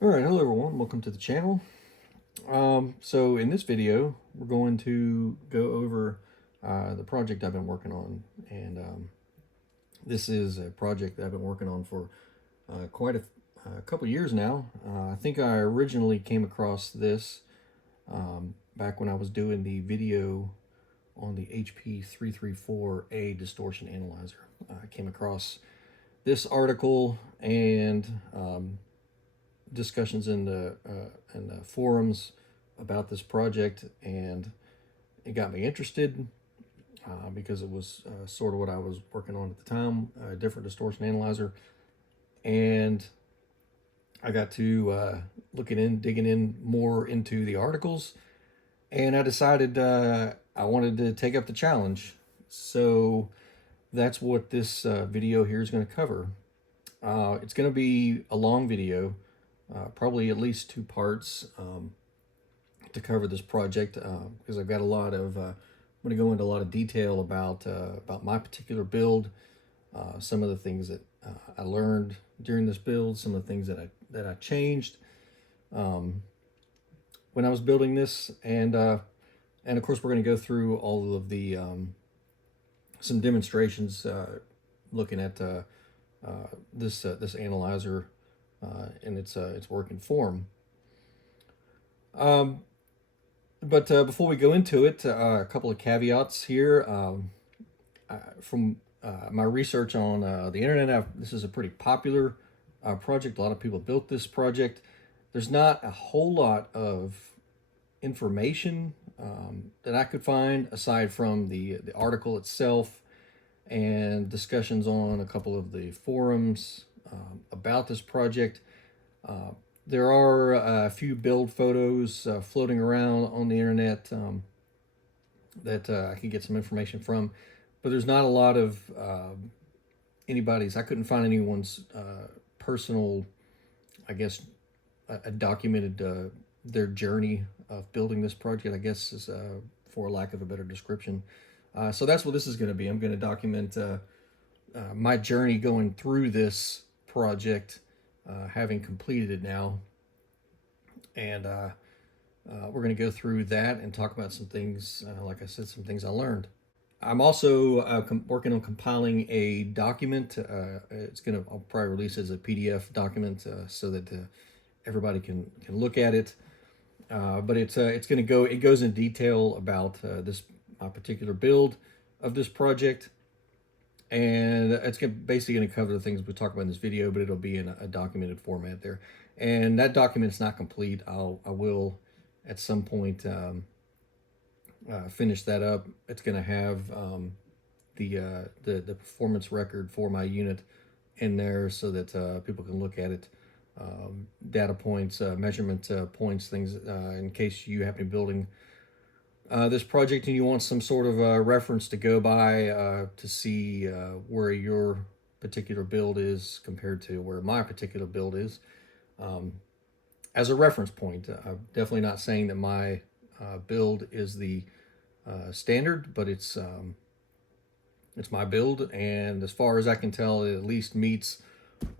All right, hello everyone, welcome to the channel. So in this video, we're going to go over the project I've been working on, and this is a project that I've been working on for quite a couple years now. I think I originally came across this back when I was doing the video on the HP 334A distortion analyzer. I came across this article and discussions in the forums about this project, and it got me interested because it was sort of what I was working on at the time, a different distortion analyzer, and I got to digging in more into the articles, and I decided I wanted to take up the challenge. So that's what this video here is going to cover. It's going to be a long video, probably at least two parts to cover this project because I've got a lot of. I'm going to go into a lot of detail about my particular build, some of the things that I learned during this build, some of the things that I changed when I was building this, and of course we're going to go through all of the some demonstrations looking at this analyzer in its working form. But before we go into it, a couple of caveats here. From my research on the internet, this is a pretty popular project. A lot of people built this project. There's not a whole lot of information that I could find aside from the article itself and discussions on a couple of the forums about this project. There are a few build photos floating around on the internet that I could get some information from, but there's not a lot of anybody's. I couldn't find anyone's personal, I guess, a documented their journey of building this project, I guess, is for lack of a better description. So that's what this is going to be. I'm going to document my journey going through this project, having completed it now. And we're going to go through that and talk about some things, like I said, some things I learned. I'm also working on compiling a document. I'll probably release it as a PDF document so that everybody can look at it. But it goes in detail about this particular build of this project, and it's basically going to cover the things we talk about in this video, but it'll be in a documented format there. And that document's not complete. I will at some point finish that up. It's going to have the performance record for my unit in there so that people can look at it. Data points, measurement points, things in case you happen to be building this project and you want some sort of reference to go by to see where your particular build is compared to where my particular build is. As a reference point, I'm definitely not saying that my build is the standard, but it's my build, and as far as I can tell, it at least meets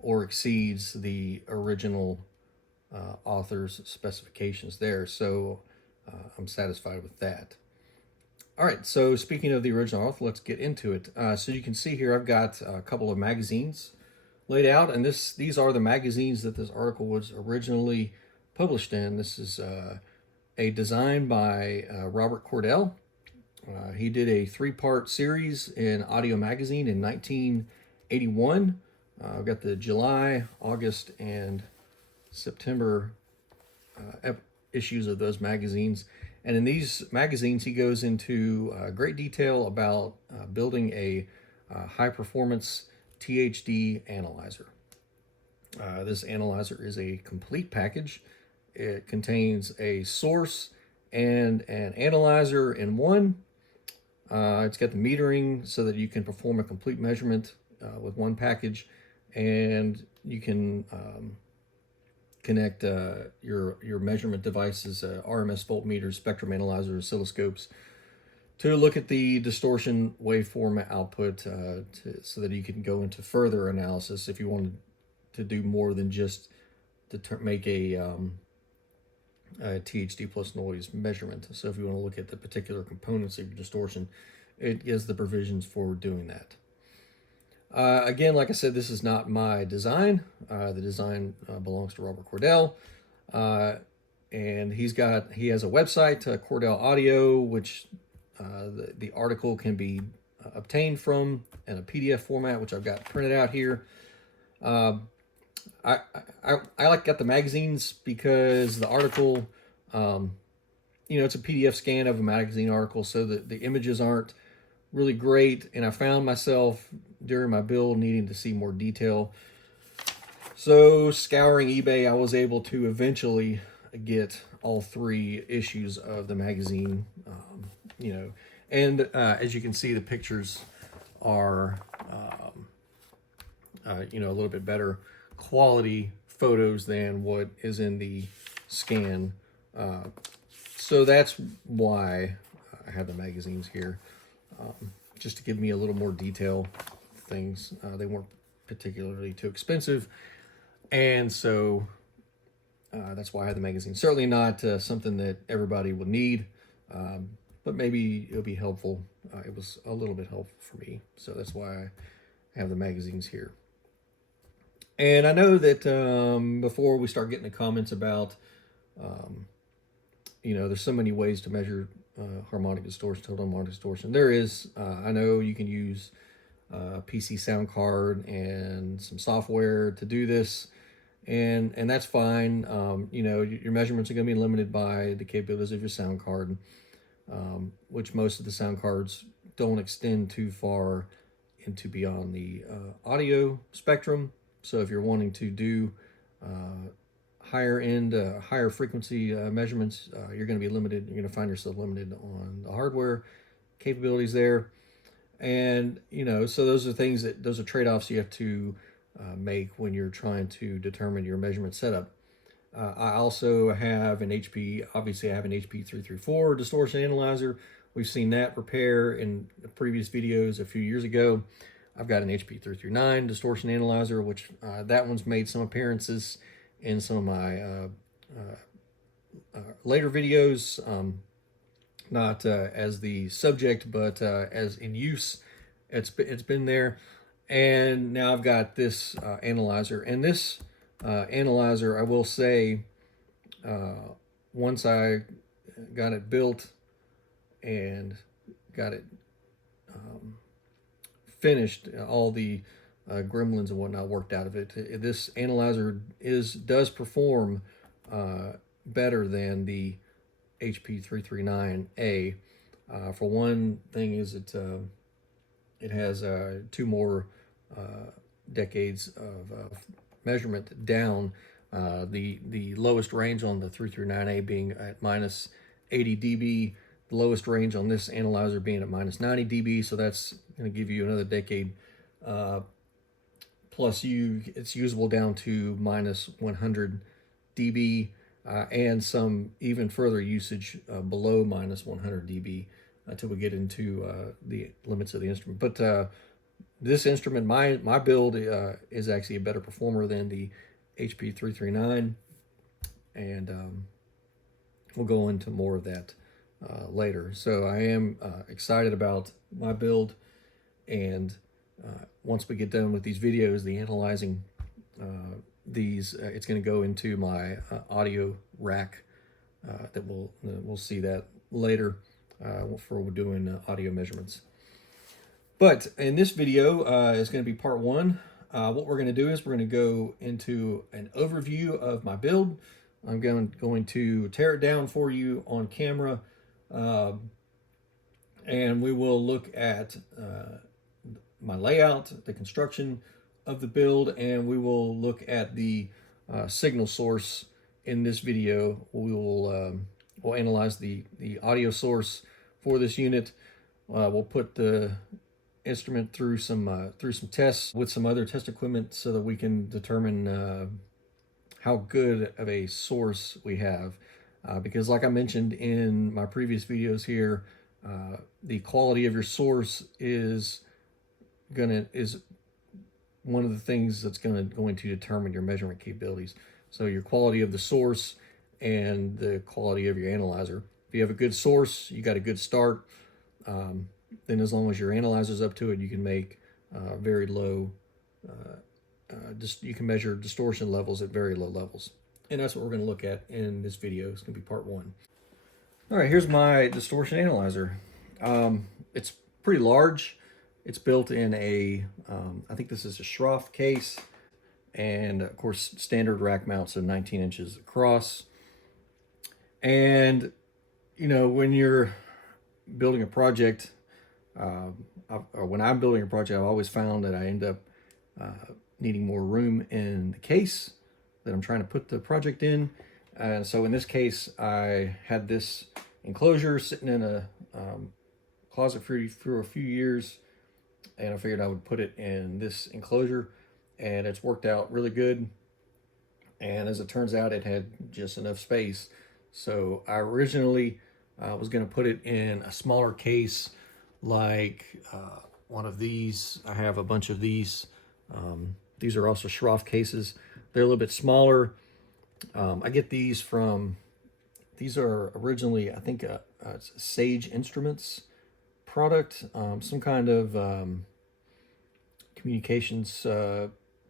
or exceeds the original author's specifications there. So I'm satisfied with that. All right, so speaking of the original author, let's get into it. So you can see here I've got a couple of magazines laid out, and these are the magazines that this article was originally published in. This is a design by Robert Cordell. He did a three-part series in Audio Magazine in 1981. I've got the July, August, and September issues of those magazines. And in these magazines, he goes into great detail about building a high-performance THD analyzer. This analyzer is a complete package. It contains a source and an analyzer in one. It's got the metering so that you can perform a complete measurement with one package, and you can connect your measurement devices, RMS voltmeters, spectrum analyzers, oscilloscopes, to look at the distortion waveform output so that you can go into further analysis if you wanted to do more than just make a THD plus noise measurement. So if you want to look at the particular components of your distortion, it gives the provisions for doing that. Again, like I said, this is not my design. The design belongs to Robert Cordell. And he has a website, Cordell Audio, which the article can be obtained from in a PDF format, which I've got printed out here. I like got the magazines because the article, it's a PDF scan of a magazine article, so the images aren't really great, and I found myself during my build needing to see more detail. So scouring eBay, I was able to eventually get all 3 issues of the magazine, and as you can see, the pictures are, a little bit better quality photos than what is in the scan. So that's why I have the magazines here, just to give me a little more detail things. They weren't particularly too expensive, and so that's why I have the magazine. Certainly not something that everybody would need, but maybe it'll be helpful. It was a little bit helpful for me, so that's why I have the magazines here. And I know that before we start getting the comments about, there's so many ways to measure harmonic distortion, total harmonic distortion. There is. I know you can use PC sound card and some software to do this, and that's fine. Your measurements are going to be limited by the capabilities of your sound card, which most of the sound cards don't extend too far into beyond the audio spectrum. So if you're wanting to do higher end, higher frequency measurements, you're going to be limited. You're going to find yourself limited on the hardware capabilities there. And, so those are trade-offs you have to make when you're trying to determine your measurement setup. I also have obviously I have an HP 334 distortion analyzer. We've seen that repair in the previous videos a few years ago. I've got an HP 339 distortion analyzer, which that one's made some appearances in some of my later videos, not as the subject, but as in use. It's been there, and now I've got this analyzer. And this analyzer, I will say, once I got it built and got it finished, all the gremlins and whatnot worked out of it. This analyzer does perform better than the HP 339A. For one thing, is it has 2 more decades of measurement down. The lowest range on the 339A being at minus 80 dB. The lowest range on this analyzer being at minus 90 dB, so that's going to give you another decade. Plus, it's usable down to minus 100 dB, and some even further usage below minus 100 dB until we get into the limits of the instrument. But this instrument, my build is actually a better performer than the HP 339, and we'll go into more of that later. So I am excited about my build, and once we get done with these videos, the analyzing these, it's going to go into my audio rack. That we'll see that later for doing audio measurements. But in this video is going to be part 1. What we're going to do is we're going to go into an overview of my build. I'm going to tear it down for you on camera, and we will look at my layout, the construction of the build, and we will look at the signal source in this video. We'll analyze the audio source for this unit. We'll put the instrument through some tests with some other test equipment so that we can determine how good of a source we have. Because like I mentioned in my previous videos here, the quality of your source is one of the things that's going to determine your measurement capabilities. So your quality of the source and the quality of your analyzer. If you have a good source, you got a good start. Then as long as your analyzer's up to it, you can make very low, you can measure distortion levels at very low levels. And that's what we're going to look at in this video. It's going to be part one. All right, here's my distortion analyzer. It's pretty large. It's built in a, I think this is a Schroff case, and of course standard rack mounts of 19 inches across. And you know, when you're building a project, or when I'm building a project, I've always found that I end up needing more room in the case that I'm trying to put the project in. And so in this case, I had this enclosure sitting in a closet for a few years, and I figured I would put it in this enclosure, and it's worked out really good. And as it turns out, it had just enough space. So I originally was going to put it in a smaller case, like one of these. I have a bunch of these. These are also Schroff cases. They're a little bit smaller. I get these from, these are originally, I think, a Sage Instruments product, some kind of communications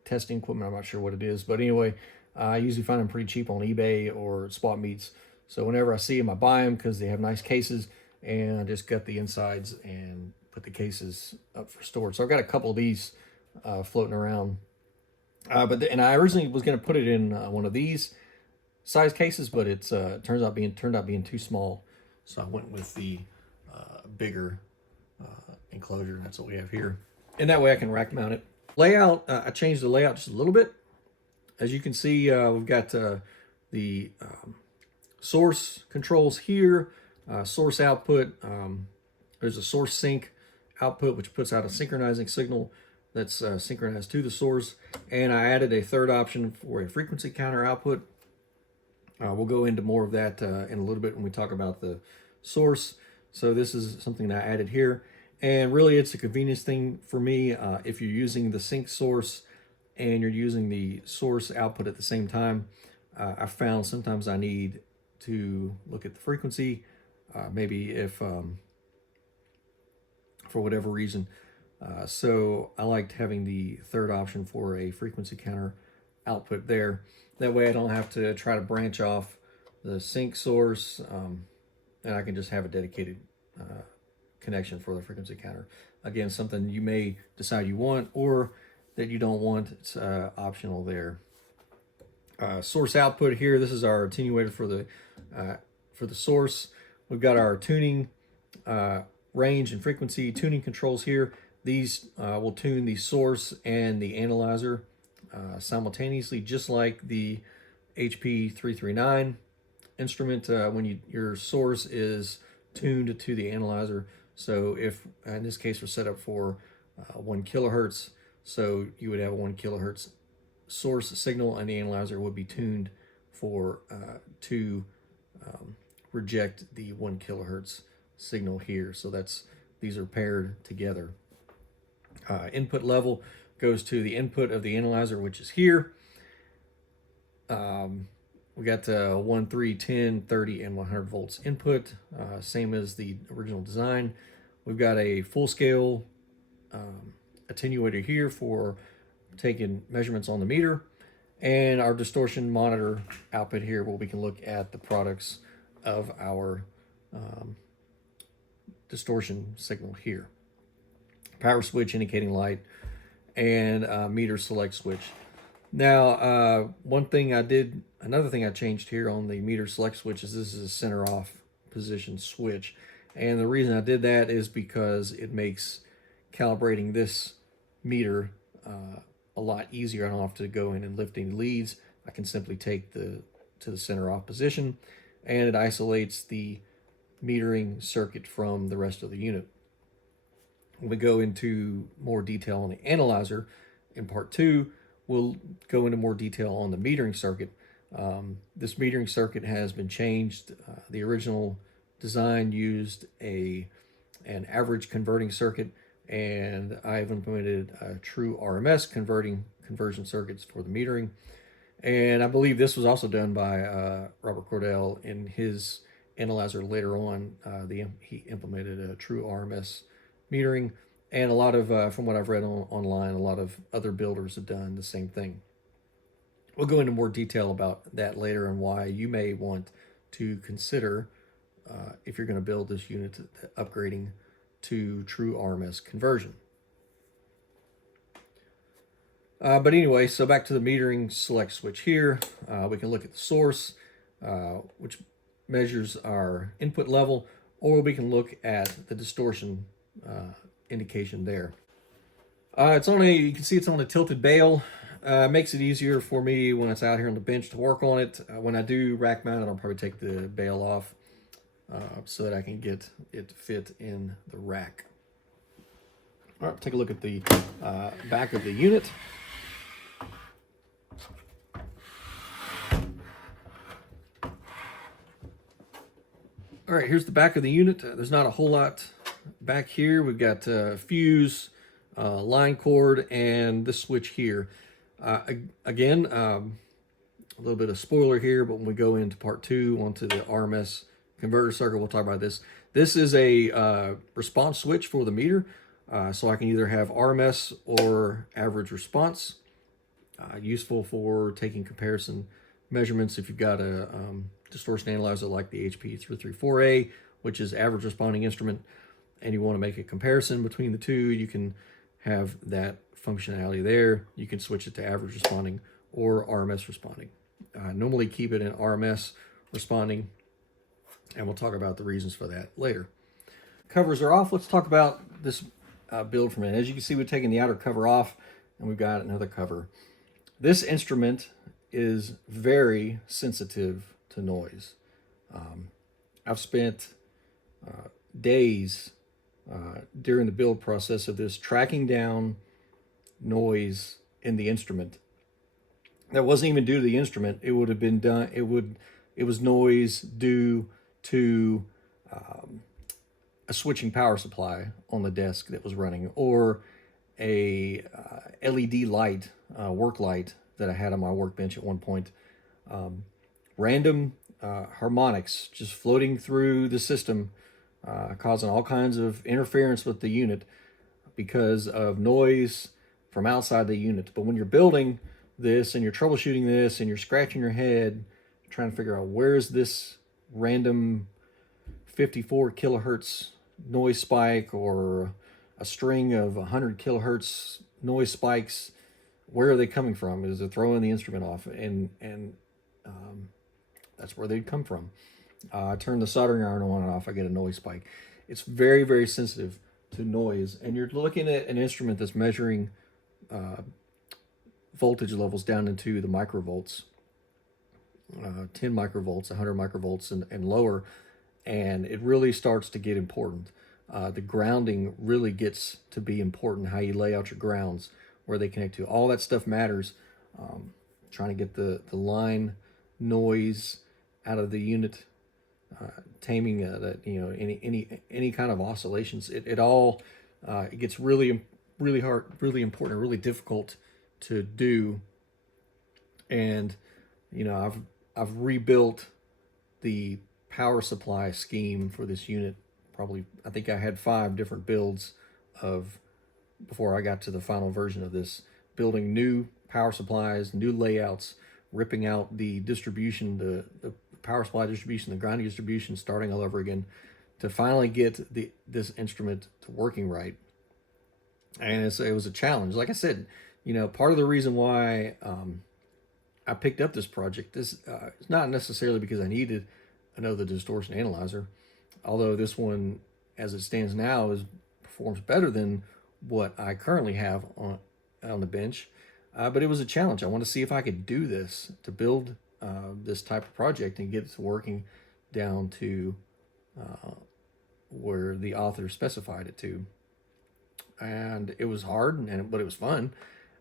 testing equipment. I'm not sure what it is, but anyway, I usually find them pretty cheap on eBay or spot meets. So whenever I see them, I buy them because they have nice cases, and I just gut the insides and put the cases up for storage. So I've got a couple of these floating around. And I originally was going to put it in one of these size cases, but it's turned out being too small. So I went with the bigger enclosure, and that's what we have here. And that way I can rack mount it. Layout, I changed the layout just a little bit. As you can see, we've got the source controls here, source output. There's a source sync output, which puts out a synchronizing signal that's synchronized to the source. And I added a third option for a frequency counter output. We'll go into more of that in a little bit when we talk about the source. So this is something that I added here. And really, it's a convenience thing for me. If you're using the sync source and you're using the source output at the same time, I found sometimes I need to look at the frequency, maybe if for whatever reason. So I liked having the third option for a frequency counter output there. That way I don't have to try to branch off the sync source, and I can just have a dedicated connection for the frequency counter. Again, something you may decide you want or that you don't want. It's optional there. Source output here. This is our attenuator for the source. We've got our tuning range and frequency tuning controls here. These will tune the source and the analyzer simultaneously, just like the HP 339 instrument when your source is tuned to the analyzer. So if in this case we're set up for 1 kilohertz, so you would have a 1 kilohertz source signal, and the analyzer would be tuned for to reject the 1 kilohertz signal here. So these are paired together. Input level goes to the input of the analyzer, which is here. We got 1, 3, 10, 30, and 100 volts input, same as the original design. We've got a full scale attenuator here for taking measurements on the meter, and our distortion monitor output here where we can look at the products of our distortion signal here. Power switch indicating light, and meter select switch. Now, another thing I changed here on the meter select switch is this is a center off position switch. And the reason I did that is because it makes calibrating this meter a lot easier. I don't have to go in and lift any leads. I can simply take to the center off position, and it isolates the metering circuit from the rest of the unit. When we go into more detail on the analyzer in part 2, we'll go into more detail on the metering circuit. This metering circuit has been changed. The original design used an average converting circuit, and I've implemented true RMS conversion circuits for the metering. And I believe this was also done by Robert Cordell in his analyzer later on. He implemented a true RMS metering, and a lot of, from what I've read online, a lot of other builders have done the same thing. We'll go into more detail about that later and why you may want to consider, if you're going to build this unit, upgrading to true RMS conversion. But anyway, so back to the metering select switch here. We can look at the source, which measures our input level, or we can look at the distortion indication there. You can see it's on a tilted bale. Makes it easier for me when it's out here on the bench to work on it. When I do rack mount it, I'll probably take the bale off so that I can get it to fit in the rack. All right, take a look at the back of the unit. All right, here's the back of the unit. There's not a whole lot back here. We've got fuse, line cord, and this switch here. Again, a little bit of spoiler here, but when we go into part 2, onto the RMS converter circuit, we'll talk about this. This is a response switch for the meter, so I can either have RMS or average response. Useful for taking comparison measurements if you've got a distortion analyzer like the HP334A, which is average responding instrument, and you want to make a comparison between the two. You can have that functionality there. You can switch it to average responding or RMS responding. Normally keep it in RMS responding, and we'll talk about the reasons for that later. Covers are off. Let's talk about this build for a minute. As you can see, we've taken the outer cover off, and we've got another cover. This instrument is very sensitive to noise. I've spent days during the build process of this tracking down noise in the instrument. That wasn't even due to the instrument. It would have been done. It was noise due to a switching power supply on the desk that was running, or a LED light, work light that I had on my workbench at one point. Random harmonics just floating through the system, causing all kinds of interference with the unit because of noise from outside the unit. But when you're building this and you're troubleshooting this and you're scratching your head trying to figure out where's this random 54 kilohertz noise spike or a string of 100 kilohertz noise spikes, where are they coming from? Is it throwing the instrument off? And that's where they'd come from. I turn the soldering iron on and off, I get a noise spike. It's very, very sensitive to noise. And you're looking at an instrument that's measuring voltage levels down into the microvolts, 10 microvolts, 100 microvolts and lower. And it really starts to get important. The grounding really gets to be important, how you lay out your grounds, where they connect to. All that stuff matters. Trying to get the line noise out of the unit, taming that, any kind of oscillations. It all it gets really hard, really important, really difficult to do. And I've rebuilt the power supply scheme for this unit. Probably, I think I had 5 different builds before I got to the final version of this, building new power supplies, new layouts, ripping out the distribution, the power supply distribution, the grinding distribution, starting all over again to finally get this instrument to working right. And it was a challenge. Like I said, part of the reason why I picked up this project is not necessarily because I needed another distortion analyzer, although this one, as it stands now, performs better than what I currently have on the bench. But it was a challenge. I wanted to see if I could do this, to build this type of project and get it to working down to where the author specified it to. And it was hard, but it was fun.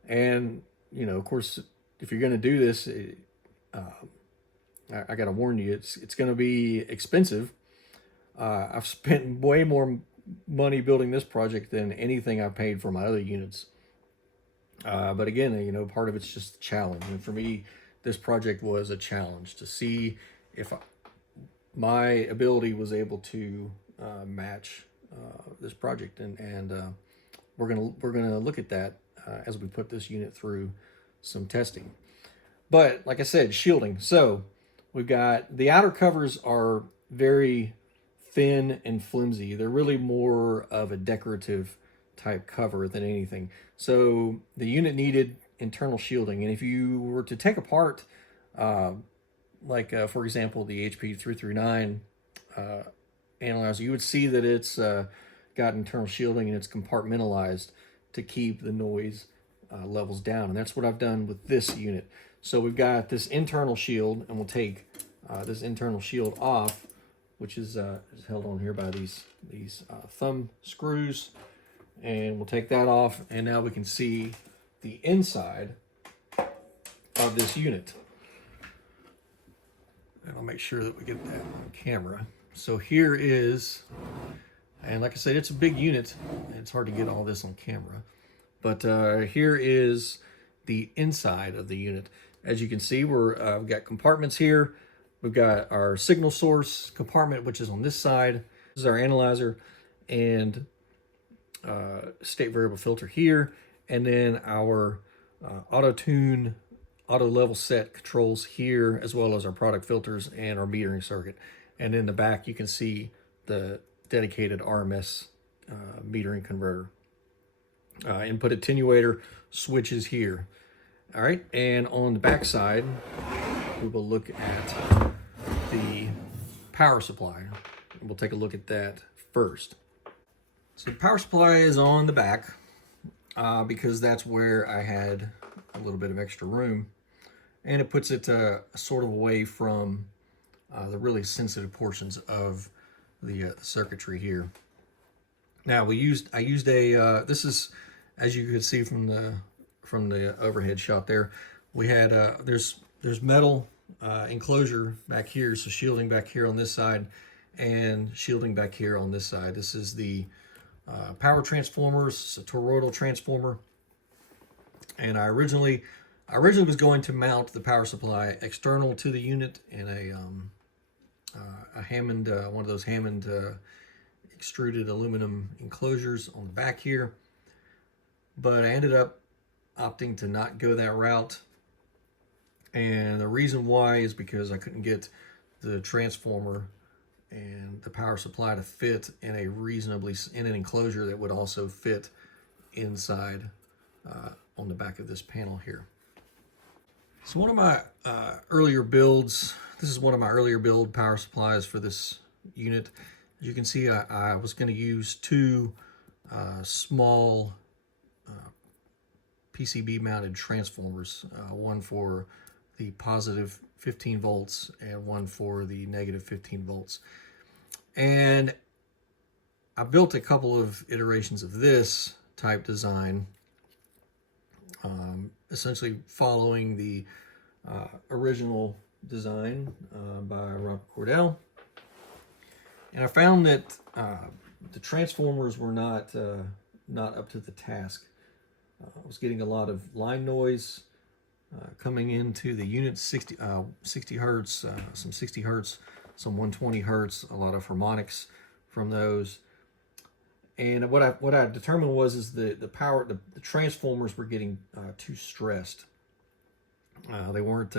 And, of course, if you're going to do this, I got to warn you, it's going to be expensive. I've spent way more money building this project than anything I've paid for my other units. But again, part of it's just the challenge. And for me, this project was a challenge to see if my ability was able to match this project, and we're gonna look at that as we put this unit through some testing. But like I said, shielding. So we've got the outer covers are very thin and flimsy. They're really more of a decorative type cover than anything. So the unit needed internal shielding, and if you were to take apart, for example, the HP 339 analyzer, you would see that it's got internal shielding and it's compartmentalized to keep the noise levels down, and that's what I've done with this unit. So we've got this internal shield, and we'll take this internal shield off, which is held on here by these thumb screws, and we'll take that off, and now we can see the inside of this unit. And I'll make sure that we get that on camera. So here is, and like I said, it's a big unit. It's hard to get all this on camera, but here is the inside of the unit. As you can see, we've got compartments here. We've got our signal source compartment, which is on this side. This is our analyzer and state variable filter here. And then our auto-tune, auto-level set controls here, as well as our product filters and our metering circuit. And in the back, you can see the dedicated RMS metering converter. Input attenuator switches here. All right, and on the back side, we will look at the power supply. We'll take a look at that first. So the power supply is on the back because that's where I had a little bit of extra room, and it puts it sort of away from the really sensitive portions of the circuitry here. Now I used a this is, as you can see from the overhead shot there, we had there's metal enclosure back here, so shielding back here on this side and shielding back here on this side. This is the power transformers. It's a toroidal transformer, and I originally was going to mount the power supply external to the unit in a Hammond, one of those Hammond extruded aluminum enclosures on the back here, but I ended up opting to not go that route. And the reason why is because I couldn't get the transformer and the power supply to fit in an enclosure that would also fit inside on the back of this panel here. So one of my earlier builds, this is one of my earlier build power supplies for this unit. As you can see, I was going to use two small PCB mounted transformers, one for the positive 15 volts and one for the negative 15 volts. And I built a couple of iterations of this type design, essentially following the original design by Cordell. And I found that the transformers were not up to the task. I was getting a lot of line noise coming into the unit, 60 hertz, some 60 hertz, some 120 hertz, a lot of harmonics from those. And what I determined was the transformers were getting too stressed. They weren't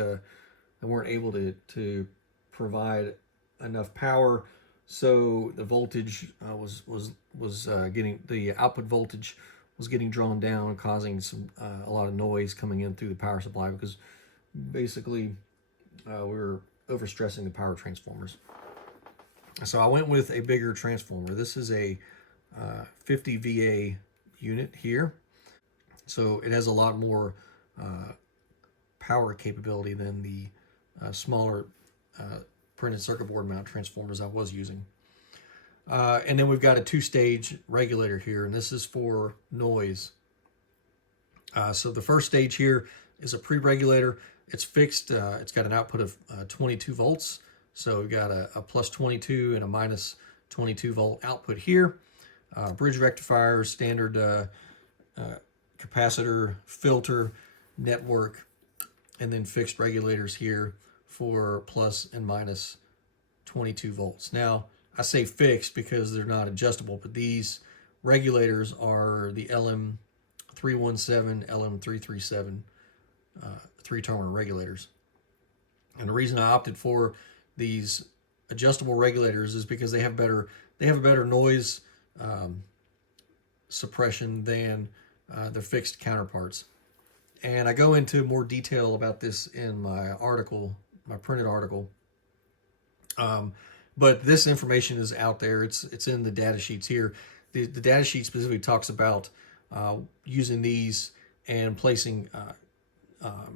able to provide enough power, so the voltage was getting, the output voltage was getting drawn down, causing a lot of noise coming in through the power supply, because basically we were overstressing the power transformers. So I went with a bigger transformer. This is a 50 VA unit here, so it has a lot more power capability than the smaller printed circuit board mount transformers I was using. And then we've got a two-stage regulator here, and this is for noise. So the first stage here is a pre-regulator. It's fixed. It's got an output of 22 volts. So we've got a plus 22 and a minus 22 volt output here. Bridge rectifier, standard capacitor, filter, network, and then fixed regulators here for plus and minus 22 volts. Now, I say fixed because they're not adjustable, but these regulators are the LM317, LM337 three-terminal regulators. And the reason I opted for these adjustable regulators is because they have a better noise suppression than their fixed counterparts. And I go into more detail about this in my article, my printed article. But this information is out there. It's in the data sheets here. The data sheet specifically talks about using these and placing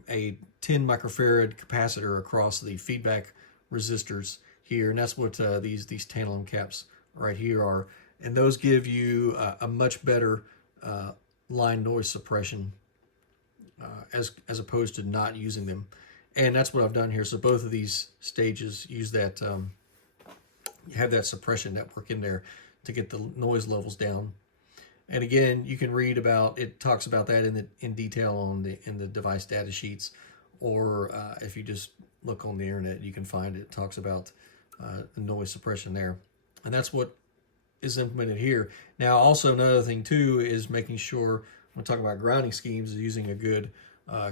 a 10 microfarad capacitor across the feedback resistors here, and that's what these tantalum caps right here are. And those give you a much better line noise suppression as opposed to not using them. And that's what I've done here. So both of these stages use that, you have that suppression network in there to get the noise levels down. And again, you can read about it, talks about that in detail in the device data sheets, or if you just look on the internet, you can find it. It talks about the noise suppression there, and that's what is implemented here. Now, also another thing too is making sure when I talk about grounding schemes, is using a good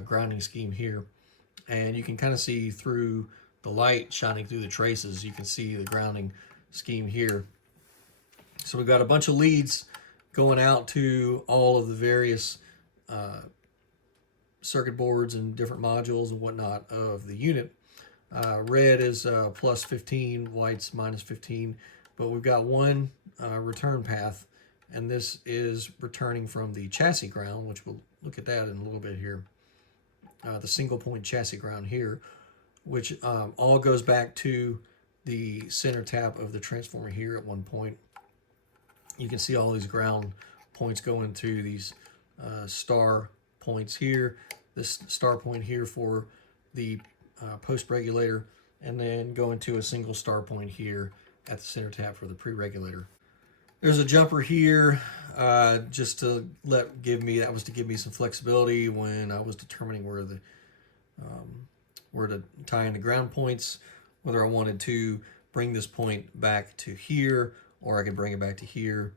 grounding scheme here, and you can kind of see through the light shining through the traces. You can see the grounding scheme here. So we've got a bunch of leads going out to all of the various circuit boards and different modules and whatnot of the unit. Red is plus 15, white's minus 15, but we've got one return path, and this is returning from the chassis ground, which we'll look at that in a little bit here. The single point chassis ground here, which all goes back to the center tap of the transformer here at one point. You can see all these ground points going to these star points here, this star point here for the post regulator, and then going to a single star point here at the center tap for the pre-regulator. There's a jumper here just to give me some flexibility when I was determining where to tie in the ground points, whether I wanted to bring this point back to here or I could bring it back to here.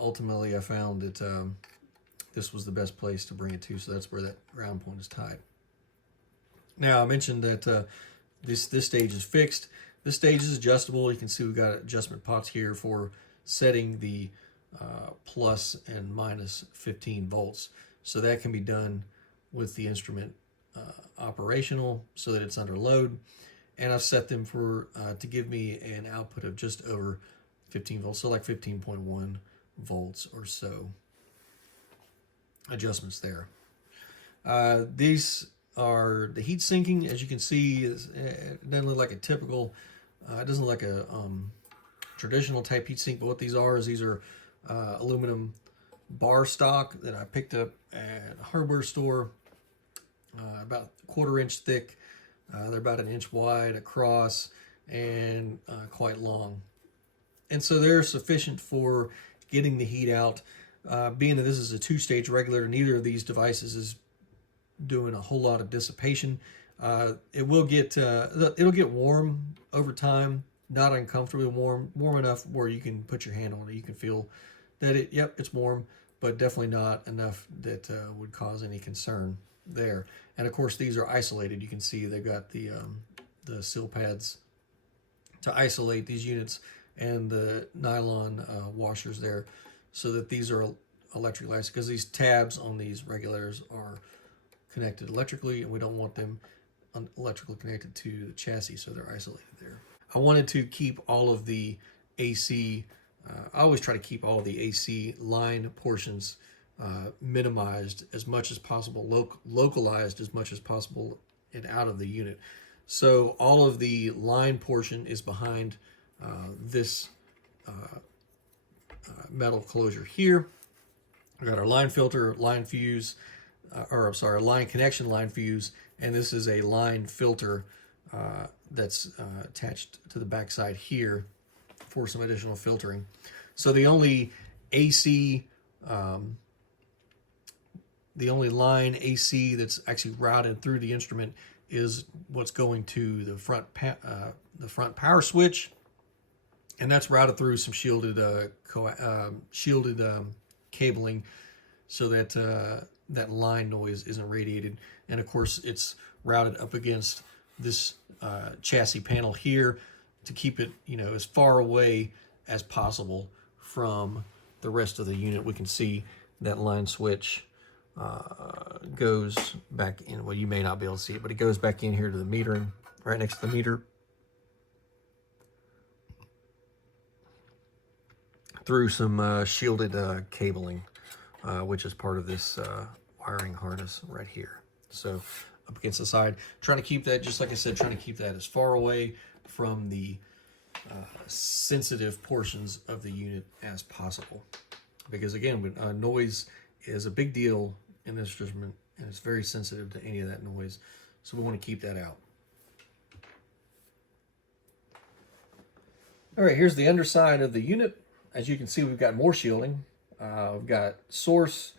Ultimately, I found that this was the best place to bring it to, so that's where that ground point is tied. Now, I mentioned that this stage is fixed. This stage is adjustable. You can see we've got adjustment pots here for setting the plus and minus 15 volts. So that can be done with the instrument operational so that it's under load. And I've set them for to give me an output of just over 15 volts, so like 15.1 volts or so. Adjustments there. These are the heat sinking. As you can see, it doesn't look like a typical, it doesn't look like a traditional type heat sink, but what these are is these are aluminum bar stock that I picked up at a hardware store, about a 1/4 inch thick. They're about 1 inch wide across and quite long. And so they're sufficient for getting the heat out. Being that this is a 2-stage regulator, neither of these devices is doing a whole lot of dissipation. It'll get warm over time, not uncomfortably warm enough where you can put your hand on it. You can feel that it's warm, but definitely not enough that would cause any concern there. And of course, these are isolated. You can see they've got the seal pads to isolate these units and the nylon washers there, so that these are electrically isolated, because these tabs on these regulators are connected electrically, and we don't want them electrically connected to the chassis, so they're isolated there. I wanted to keep all of the AC, I always try to keep all of the AC line portions minimized as much as possible, localized as much as possible and out of the unit. So all of the line portion is behind this metal closure here. We got our line filter, line fuse, line connection, line fuse, and this is a line filter that's attached to the backside here for some additional filtering. So the only AC the only line AC that's actually routed through the instrument is what's going to the front power switch, and that's routed through some shielded cabling, so that that line noise isn't radiated. And of course, it's routed up against this chassis panel here to keep it, as far away as possible from the rest of the unit. We can see that line switch goes back in. Well, you may not be able to see it, but it goes back in here to the metering, right next to the meter, through some shielded cabling, which is part of this wiring harness right here. So up against the side, trying to keep that, just like I said, trying to keep that as far away from the sensitive portions of the unit as possible. Because again, noise is a big deal in this instrument, and it's very sensitive to any of that noise. So we want to keep that out. All right, here's the underside of the unit. As you can see, we've got more shielding. We've got source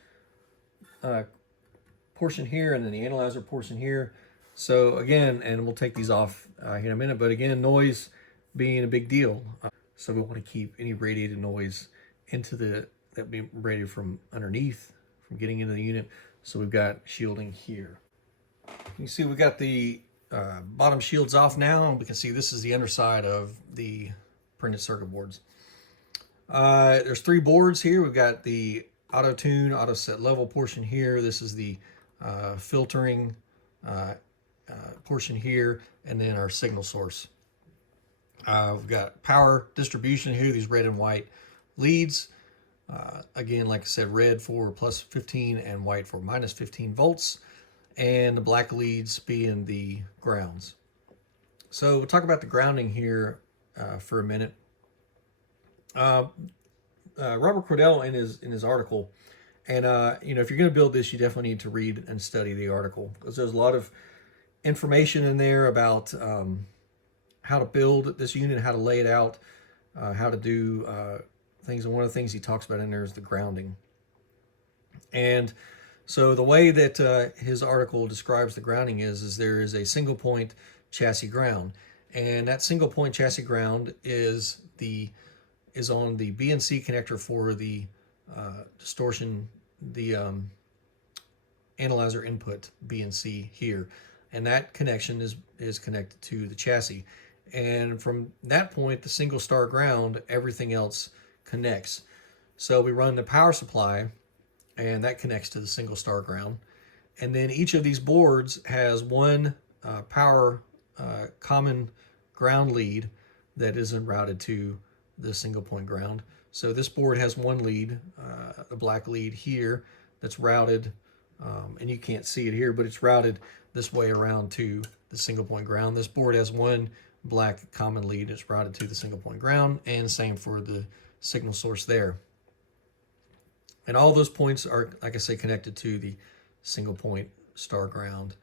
portion here, and then the analyzer portion here. So again, and we'll take these off here in a minute, but again, noise being a big deal. So we want to keep any radiated noise that being radiated from underneath, from getting into the unit. So we've got shielding here. You can see we've got the bottom shields off now, and we can see this is the underside of the printed circuit boards. There's 3 boards here. We've got the auto tune, auto set level portion here. This is the filtering portion here, and then our signal source. We've got power distribution here, these red and white leads. Again, like I said, red for plus 15 and white for minus 15 volts, and the black leads being the grounds. So we'll talk about the grounding here for a minute. Robert Cordell in his article, and if you're going to build this, you definitely need to read and study the article, because there's a lot of information in there about how to build this unit, how to lay it out, how to do things. And one of the things he talks about in there is the grounding. And so the way that his article describes the grounding is there is a single point chassis ground, and that single point chassis ground is on the BNC connector for the distortion, the analyzer input BNC here, and that connection is connected to the chassis. And from that point, the single star ground, everything else connects. So we run the power supply, and that connects to the single star ground. And then each of these boards has one power common ground lead that isn't routed to the single point ground. So this board has one lead, a black lead here, that's routed, and you can't see it here, but it's routed this way around to the single point ground. This board has one black common lead that's routed to the single point ground, and same for the signal source there. And all those points are, like I say, connected to the single point star ground,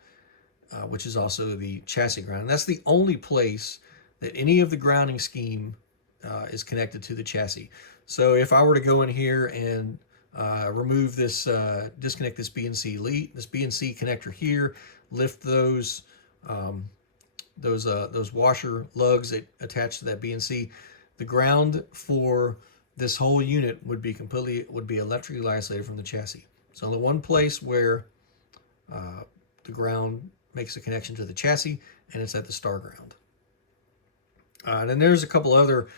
which is also the chassis ground. And that's the only place that any of the grounding scheme is connected to the chassis. So if I were to go in here and remove this, disconnect this BNC lead, this BNC connector here, lift those washer lugs that attach to that BNC, the ground for this whole unit would be electrically isolated from the chassis. So only one place where the ground makes a connection to the chassis, and it's at the star ground. And then there's a couple other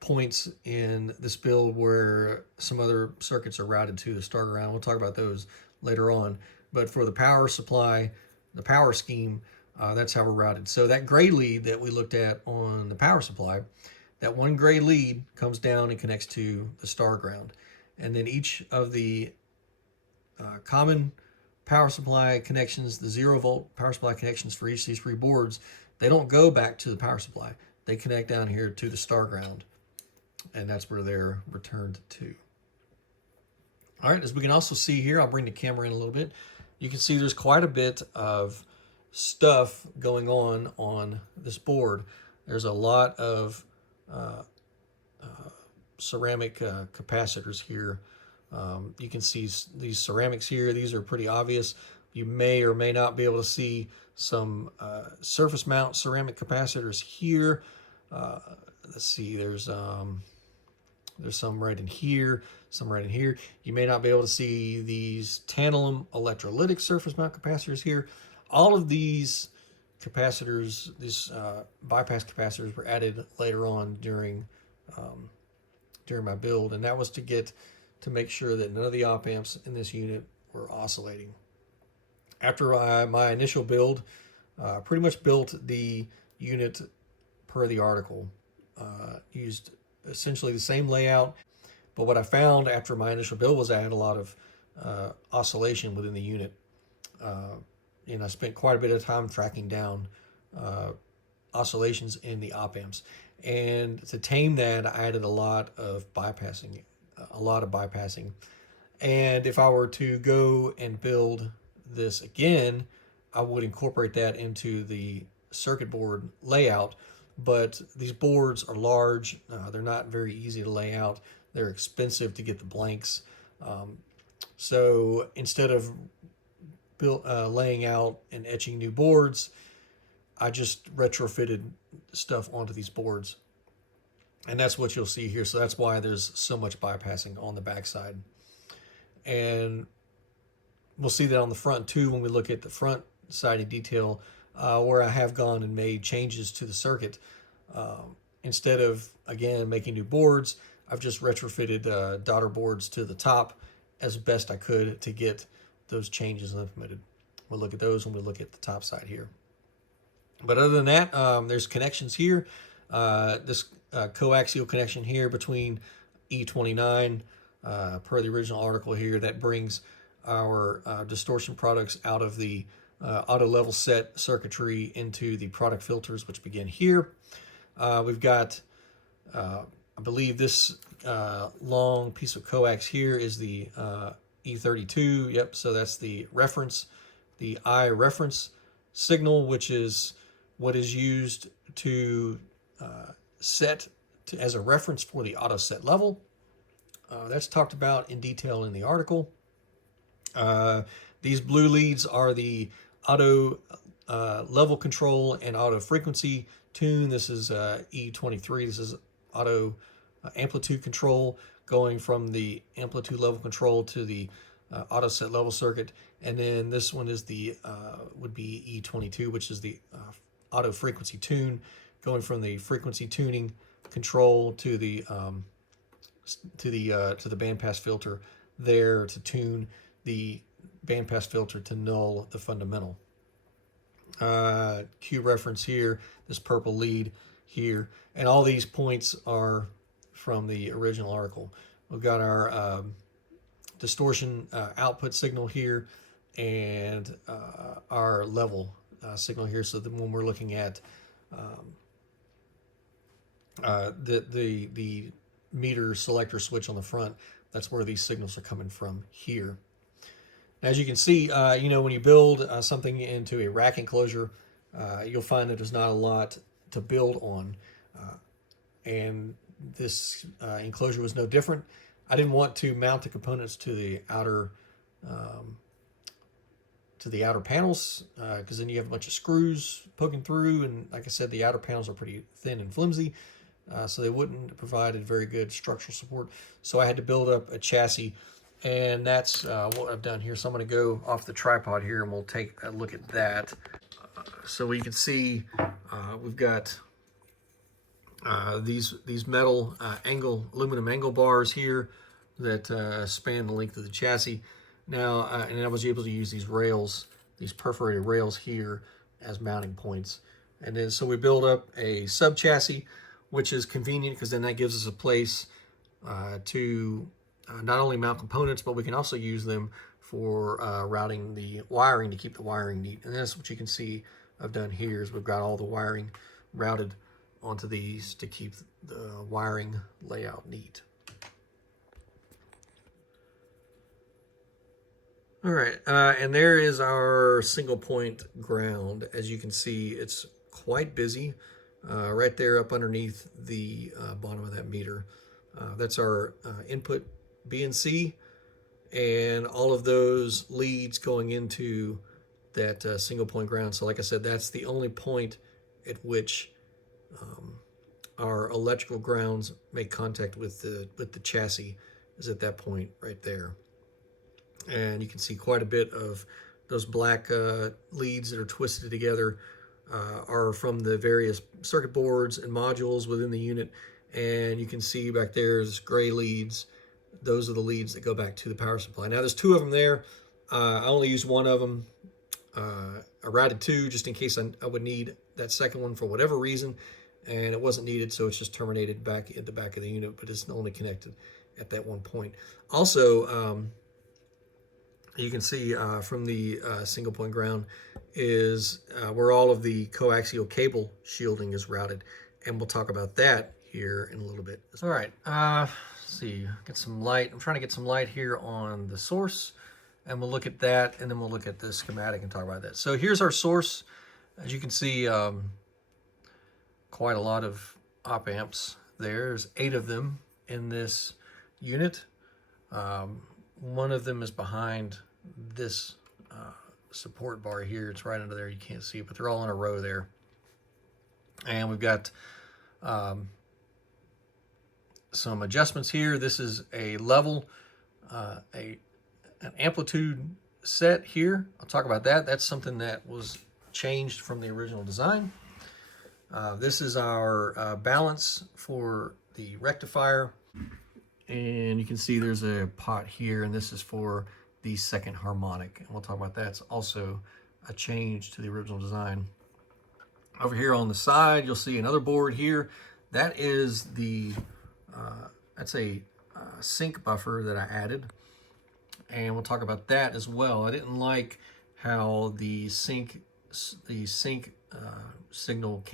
points in this build where some other circuits are routed to the star ground. We'll talk about those later on. But for the power supply, the power scheme, that's how we're routed. So that gray lead that we looked at on the power supply, that one gray lead comes down and connects to the star ground. And then each of the common power supply connections, the 0-volt power supply connections for each of these 3 boards, they don't go back to the power supply. They connect down here to the star ground, and that's where they're returned to. All right, as we can also see here, I'll bring the camera in a little bit. You can see there's quite a bit of stuff going on this board. There's a lot of ceramic capacitors here You can see these ceramics here. These are pretty obvious. You may or may not be able to see some surface mount ceramic capacitors here. Let's see, there's some right in here, some right in here. You may not be able to see these tantalum electrolytic surface mount capacitors here. All of these capacitors, these bypass capacitors, were added later on during my build, and that was to make sure that none of the op amps in this unit were oscillating. After my initial build, pretty much built the unit per the article. Used essentially the same layout, but what I found after my initial build was I had a lot of oscillation within the unit. And I spent quite a bit of time tracking down oscillations in the op amps. And to tame that, I added a lot of bypassing. And if I were to go and build this again, I would incorporate that into the circuit board layout. But these boards are large. They're not very easy to lay out. They're expensive to get the blanks. So instead of laying out and etching new boards, I just retrofitted stuff onto these boards. And that's what you'll see here. So that's why there's so much bypassing on the backside. And we'll see that on the front too when we look at the front siding detail, where I have gone and made changes to the circuit. Instead of, again, making new boards, I've just retrofitted daughter boards to the top as best I could to get those changes implemented. We'll look at those when we look at the top side here. But other than that, there's connections here. This coaxial connection here between E29, per the original article here, that brings our distortion products out of the auto level set circuitry into the product filters, which begin here. We've got, I believe this long piece of coax here is the E32. Yep, so that's the reference, the I reference signal, which is what is used to set as a reference for the auto set level. That's talked about in detail in the article. These blue leads are the auto level control and auto frequency tune. This is E23. This is auto amplitude control, going from the amplitude level control to the auto set level circuit. And then this one is the would be E22, which is the auto frequency tune, going from the frequency tuning control to the bandpass filter there to tune the bandpass filter to null the fundamental. Q reference here, this purple lead here, and all these points are from the original article. We've got our distortion output signal here, and our level signal here. So that when we're looking at the meter selector switch on the front, that's where these signals are coming from here. As you can see, when you build something into a rack enclosure, you'll find that there's not a lot to build on. And this enclosure was no different. I didn't want to mount the components to the outer panels, because then you have a bunch of screws poking through, and like I said, the outer panels are pretty thin and flimsy, so they wouldn't provide a very good structural support. So I had to build up a chassis, and that's what I've done here. So I'm going to go off the tripod here, and we'll take a look at that. So we can see we've got these metal aluminum angle bars here that span the length of the chassis. Now, and I was able to use these rails, these perforated rails here as mounting points. And then so we build up a sub chassis, which is convenient because then that gives us a place to not only mount components, but we can also use them for routing the wiring to keep the wiring neat. And that's what you can see I've done here is we've got all the wiring routed onto these to keep the wiring layout neat. All right, and there is our single point ground. As you can see, it's quite busy right there up underneath the bottom of that meter. That's our input B and C. and all of those leads going into that single point ground. So like I said, that's the only point at which our electrical grounds make contact with the chassis, is at that point right there. And you can see quite a bit of those black leads that are twisted together are from the various circuit boards and modules within the unit. And you can see back there's gray leads. Those are the leads that go back to the power supply. Now there's two of them there. I only used one of them. I routed two just in case I would need that second one for whatever reason, and it wasn't needed, so it's just terminated back at the back of the unit, but it's only connected at that one point. Also, you can see from the single point ground is where all of the coaxial cable shielding is routed, and we'll talk about that here in a little bit. All right, let's see, get some light. I'm trying to get some light here on the source, and we'll look at that, and then we'll look at the schematic and talk about that. So here's our source. As you can see, quite a lot of op amps. There's 8 of them in this unit. One of them is behind this support bar here. It's right under there. You can't see it, but they're all in a row there. And we've got some adjustments here. This is a level, an amplitude set here. I'll talk about that. That's something that was changed from the original design. This is our balance for the rectifier. And you can see there's a pot here, and this is for the second harmonic. And we'll talk about that. It's also a change to the original design. Over here on the side, you'll see another board here. That is the, that's a sync buffer that I added. And we'll talk about that as well. I didn't like how the sync signal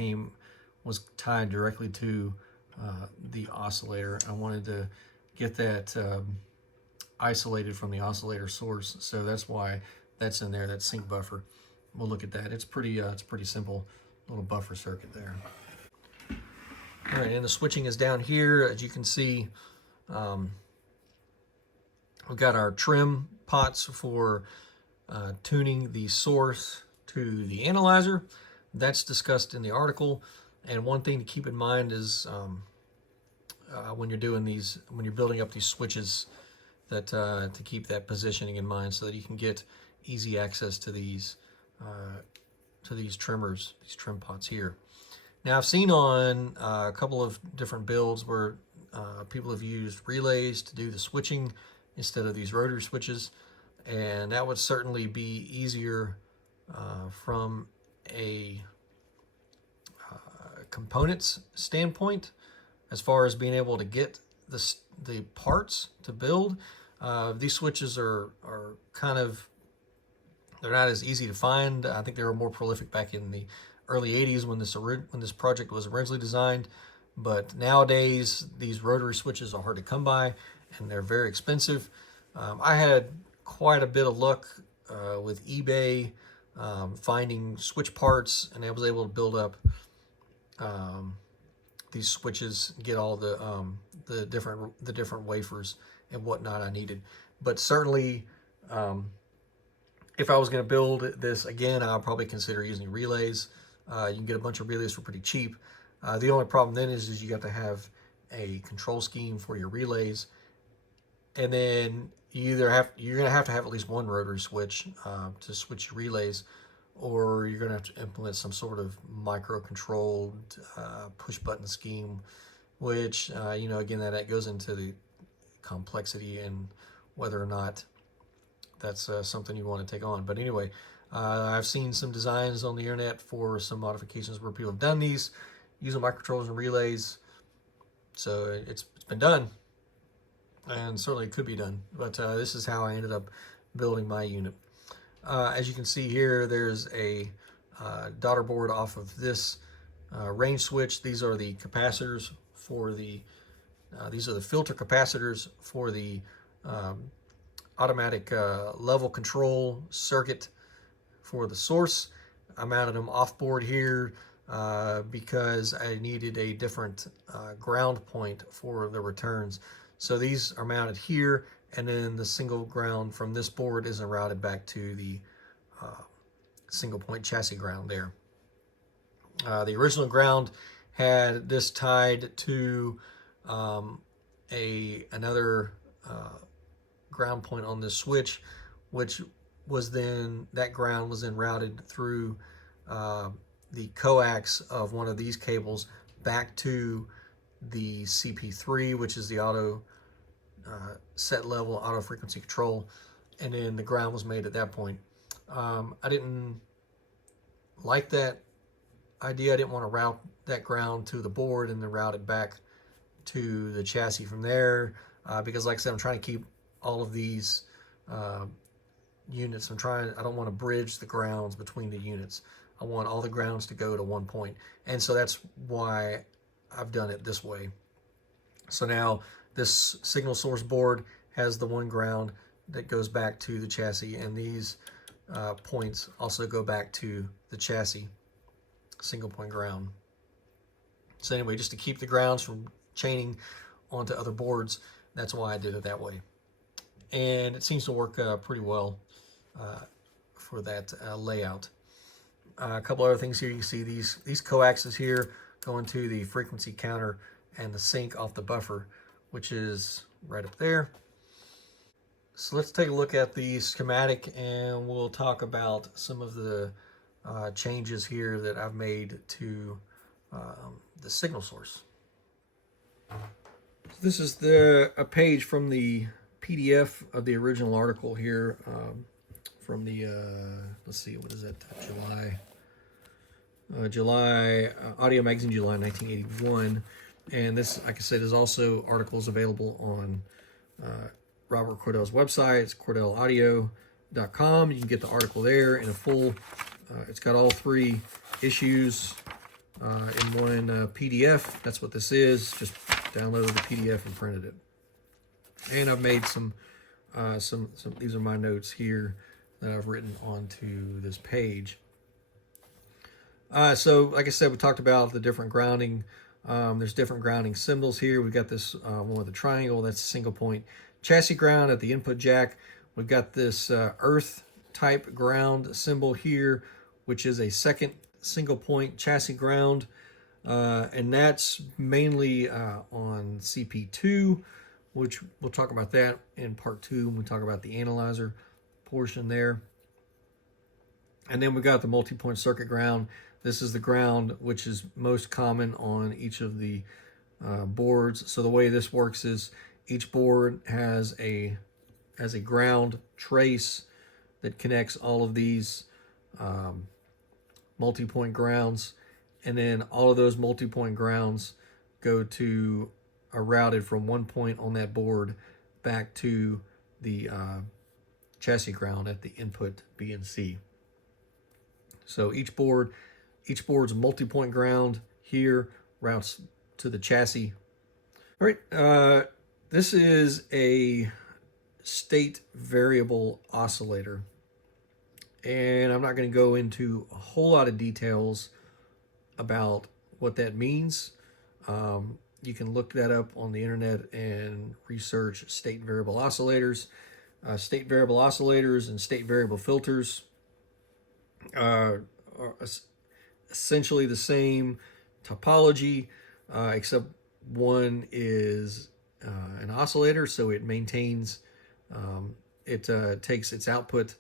was tied directly to the oscillator. I wanted to get that isolated from the oscillator source, so that's why that's in there, that sync buffer. We'll look at that. It's pretty simple little buffer circuit there. All right, and the switching is down here. As you can see, we've got our trim pots for tuning the source to the analyzer. That's discussed in the article. And one thing to keep in mind is when you're doing these, when you're building up these switches, that to keep that positioning in mind so that you can get easy access to these trimmers, these trim pots here. Now I've seen on a couple of different builds where people have used relays to do the switching instead of these rotary switches, and that would certainly be easier from a components standpoint, as far as being able to get the parts to build. These switches are kind of, they're not as easy to find. I think they were more prolific back in the early 80s when this project was originally designed, but nowadays these rotary switches are hard to come by and they're very expensive. I had quite a bit of luck with eBay finding switch parts, and I was able to build up these switches, get all the different wafers and whatnot I needed. But certainly, if I was going to build this again, I'll probably consider using relays. You can get a bunch of relays for pretty cheap. The only problem then is you got to have a control scheme for your relays, and then you're going to have at least one rotary switch to switch your relays, or you're going to have to implement some sort of micro-controlled push button scheme, which, again, that goes into the complexity and whether or not that's something you want to take on. But anyway, I've seen some designs on the internet for some modifications where people have done these using microcontrollers and relays. So it's been done, and certainly it could be done. But this is how I ended up building my unit. As you can see here, there's a daughter board off of this range switch. These are the capacitors for these are the filter capacitors for the automatic level control circuit for the source. I mounted them off board here because I needed a different ground point for the returns. So these are mounted here, and then the single ground from this board is routed back to the single point chassis ground there. The original ground had this tied to another ground point on this switch, which was then, that ground was then routed through the coax of one of these cables back to the CP3, which is the auto set level auto frequency control, and then the ground was made at that point. I didn't like that idea. I didn't want to route that ground to the board and then route it back to the chassis from there, because like I said, I'm trying to keep all of these units. I don't want to bridge the grounds between the units. I want all the grounds to go to one point. And so that's why I've done it this way. So now this signal source board has the one ground that goes back to the chassis, and these points also go back to the chassis single point ground. So anyway, just to keep the grounds from chaining onto other boards, that's why I did it that way. And it seems to work pretty well for that layout. A couple other things here. You can see these coaxes here going to the frequency counter and the sync off the buffer, which is right up there. So let's take a look at the schematic, and we'll talk about some of the changes here that I've made to the signal source. This is a page from the PDF of the original article here, from the let's see, what is that? July Audio Magazine, July 1981. And this, like I said, is also articles available on Robert Cordell's website. It's cordellaudio.com. You can get the article there in a full. It's got all 3 issues in one PDF. That's what this is. Just downloaded the PDF and printed it. And I've made some. These are my notes here that I've written onto this page. So, like I said, we talked about the different grounding. There's different grounding symbols here. We've got this one with a triangle. That's a single point chassis ground at the input jack. We've got this earth type ground symbol here, which is a second single point chassis ground. And that's mainly on CP2, which we'll talk about that in part 2 when we talk about the analyzer portion there. And then we've got the multi-point circuit ground. This is the ground which is most common on each of the boards. So the way this works is each board has a ground trace that connects all of these multi-point grounds, and then all of those multi-point grounds are routed from one point on that board back to the chassis ground at the input B and C. So each board's multi-point ground here routes to the chassis. All right, this is a state variable oscillator, and I'm not going to go into a whole lot of details about what that means. You can look that up on the internet and research state variable oscillators. State variable oscillators and state variable filters are essentially the same topology, except one is an oscillator, so it maintains, it takes its output,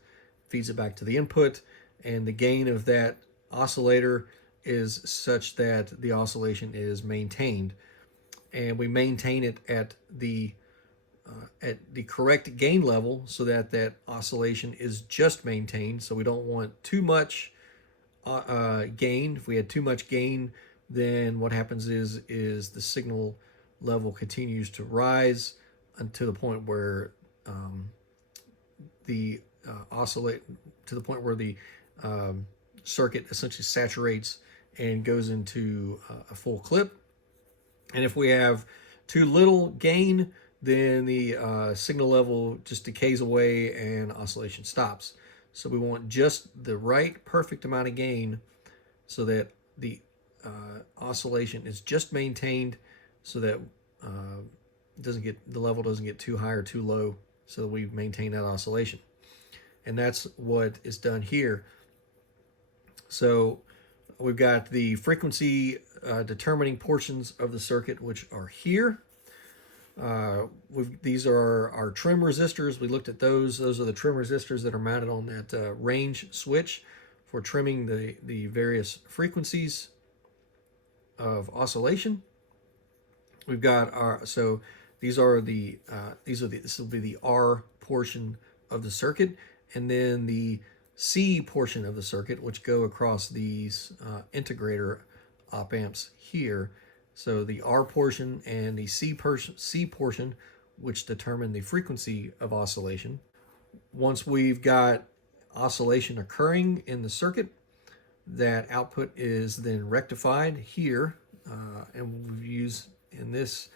feeds it back to the input, and the gain of that oscillator is such that the oscillation is maintained. And we maintain it at the correct gain level so that that oscillation is just maintained. So we don't want too much gain. If we had too much gain, then what happens is the signal level continues to rise to the point where the circuit essentially saturates and goes into a full clip. And if we have too little gain, then the signal level just decays away and oscillation stops. So we want just the right perfect amount of gain so that the oscillation is just maintained, so that the level doesn't get too high or too low so we maintain that oscillation. And that's what is done here. So we've got the frequency determining portions of the circuit, which are here. These are our trim resistors. We looked at those. Those are the trim resistors that are mounted on that range switch for trimming the various frequencies of oscillation. We've got our, so these are the this will be the R portion of the circuit, and then the C portion of the circuit, which go across these integrator op amps here. So the R portion and the C portion, which determine the frequency of oscillation. Once we've got oscillation occurring in the circuit, that output is then rectified here, and we've used in this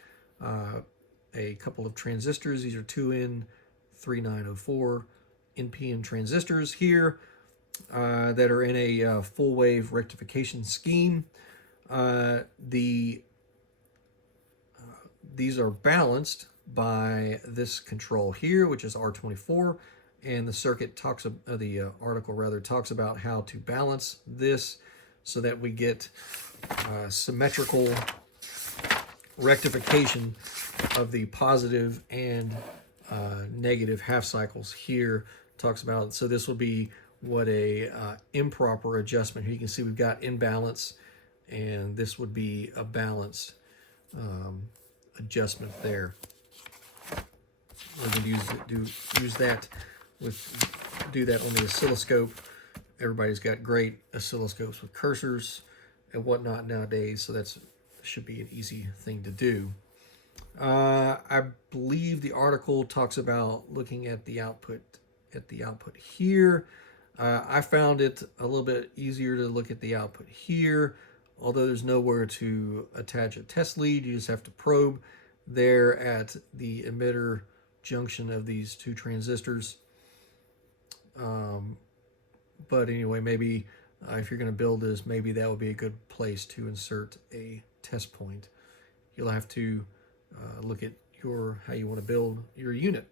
a couple of transistors. These are 2N3904 NPN transistors here that are in a full wave rectification scheme. These are balanced by this control here, which is R24, and the circuit talks the article rather talks about how to balance this so that we get symmetrical rectification of the positive and negative half cycles. Here talks about, so this will be what a improper adjustment. Here you can see we've got imbalance, and this would be a balanced adjustment there. We're going to do that on the oscilloscope. Everybody's got great oscilloscopes with cursors and whatnot nowadays, so that's should be an easy thing to do. I believe the article talks about looking at the output here. I found it a little bit easier to look at the output here, although there's nowhere to attach a test lead. You just have to probe there at the emitter junction of these two transistors. But anyway, maybe if you're going to build this, maybe that would be a good place to insert a test point. You'll have to look at how you want to build your unit.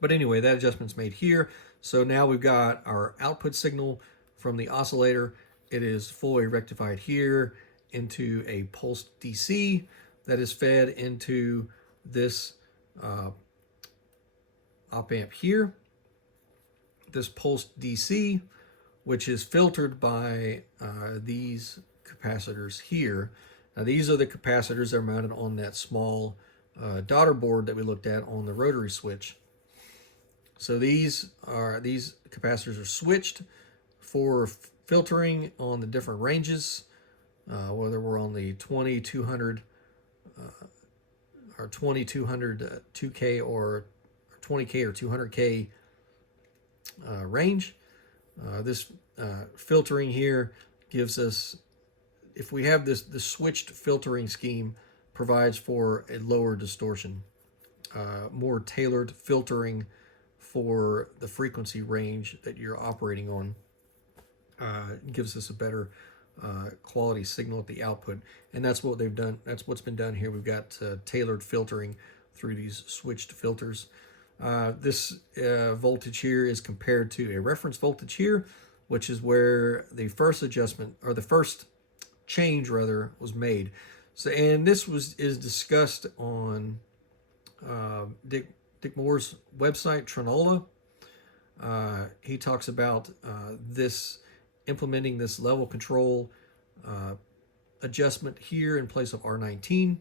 But anyway, that adjustment's made here. So now we've got our output signal from the oscillator. It is fully rectified here into a pulsed DC that is fed into this op amp here. This pulsed DC, which is filtered by these capacitors here. Now these are the capacitors that are mounted on that small daughter board that we looked at on the rotary switch. So these capacitors are switched for filtering on the different ranges, whether we're on the 2200 or 2200 2K or 20K or 200K range. This filtering here gives us, if we have this switched filtering scheme, provides for a lower distortion, more tailored filtering for the frequency range that you're operating on. It gives us a better quality signal at the output, and that's what they've done. That's what's been done here. We've got tailored filtering through these switched filters. This voltage here is compared to a reference voltage here, which is where the first adjustment, or the first change rather, was made. So, and this is discussed on Dick Moore's website, Trenola. He talks about implementing this level control adjustment here in place of R19.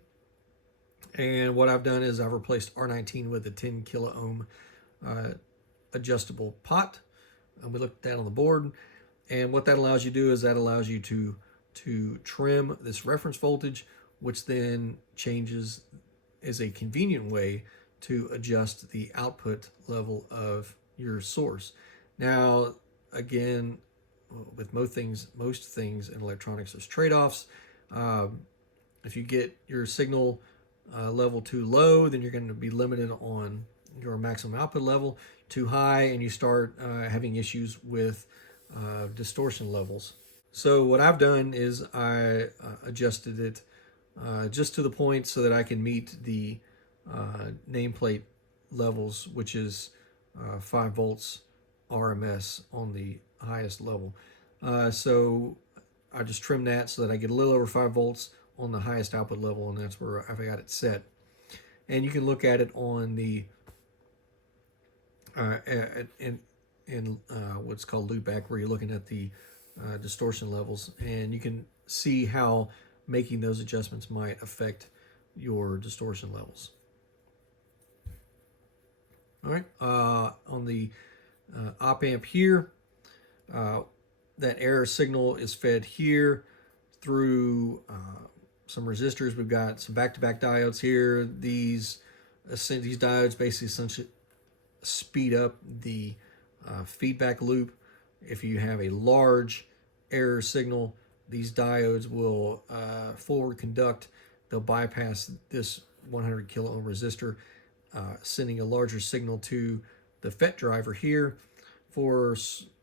And what I've done is I've replaced R19 with a 10 kilo ohm adjustable pot. And we looked at that on the board. And what that allows you to do is that allows you to trim this reference voltage, which then changes as a convenient way to adjust the output level of your source. Now, again, with most things in electronics, there's trade-offs. If you get your signal level too low, then you're going to be limited on your maximum output level. Too high, and you start having issues with distortion levels. So what I've done is I adjusted it just to the point so that I can meet the nameplate levels, which is 5 volts RMS on the highest level. So I just trim that so that I get a little over 5 volts on the highest output level, and that's where I've got it set. And you can look at it on the in what's called loopback, where you're looking at the distortion levels, and you can see how making those adjustments might affect your distortion levels. All right, on the op amp here, that error signal is fed here through some resistors. We've got some back-to-back diodes here. These diodes basically essentially speed up the feedback loop. If you have a large error signal, these diodes will forward conduct. They'll bypass this 100 kilo ohm resistor, sending a larger signal to the FET driver here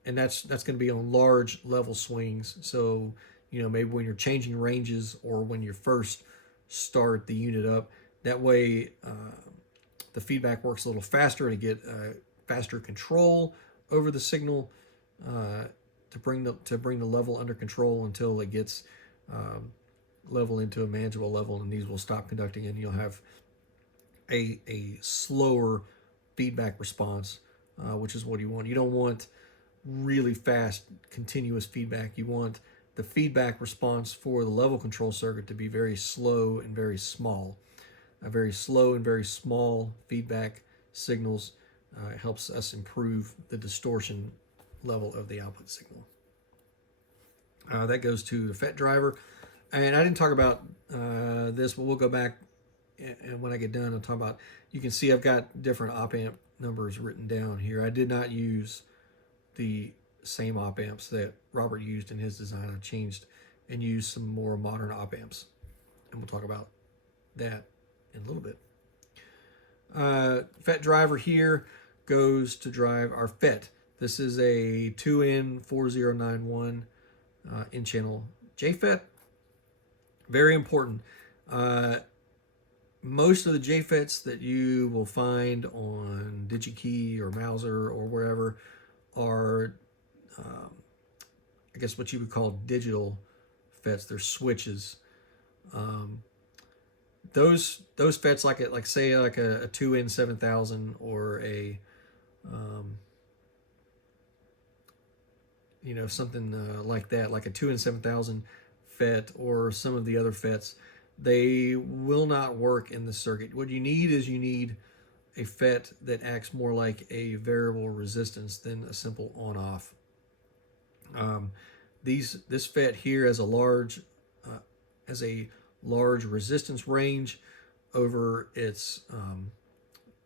and that's going to be on large level swings. So, you know, maybe when you're changing ranges or when you first start the unit up, that way the feedback works a little faster to get faster control over the signal, to bring the level under control until it gets level into a manageable level, and these will stop conducting, and you'll have a slower feedback response, which is what you want. You don't want really fast continuous feedback. You want the feedback response for the level control circuit to be very slow and very small. Very slow and very small feedback signals helps us improve the distortion level of the output signal. That goes to the FET driver. And I didn't talk about this, but we'll go back, and when I get done, I'll talk about, you can see I've got different op amp numbers written down here. I did not use the same op amps that Robert used in his design. I changed and used some more modern op amps, and we'll talk about that in a little bit. FET driver here goes to drive our FET. This is a 2N4091 in-channel JFET. Very important. Most of the JFETs that you will find on DigiKey or Mouser or wherever are, I guess, what you would call digital FETs. They're switches. Those FETs, like a 2N7000 or a something like that, like a 2N7000 FET or some of the other FETs, they will not work in the circuit. What you need is a FET that acts more like a variable resistance than a simple on-off. This FET here has a large resistance range over its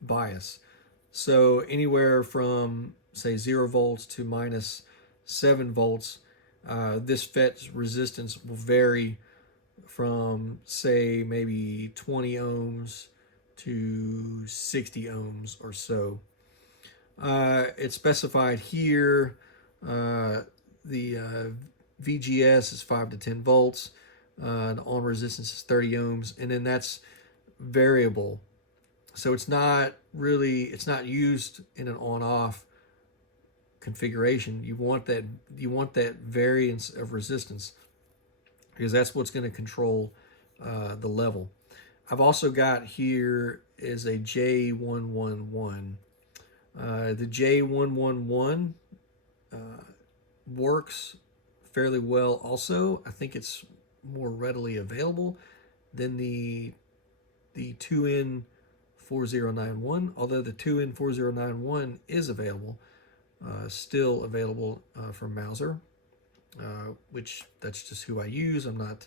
bias. So anywhere from, say, 0 volts to minus 7 volts, this FET's resistance will vary from, say, maybe 20 ohms to 60 ohms or so. It's specified here. The VGS is 5 to 10 volts. The on resistance is 30 ohms, and then that's variable. So it's not used in an on-off configuration. You want that variance of resistance, because that's what's going to control the level. I've also got here is a J111. The J111 works fairly well also. I think it's more readily available than the 2N4091, although the 2N4091 is available, still available from Mouser, which that's just who I use. I'm not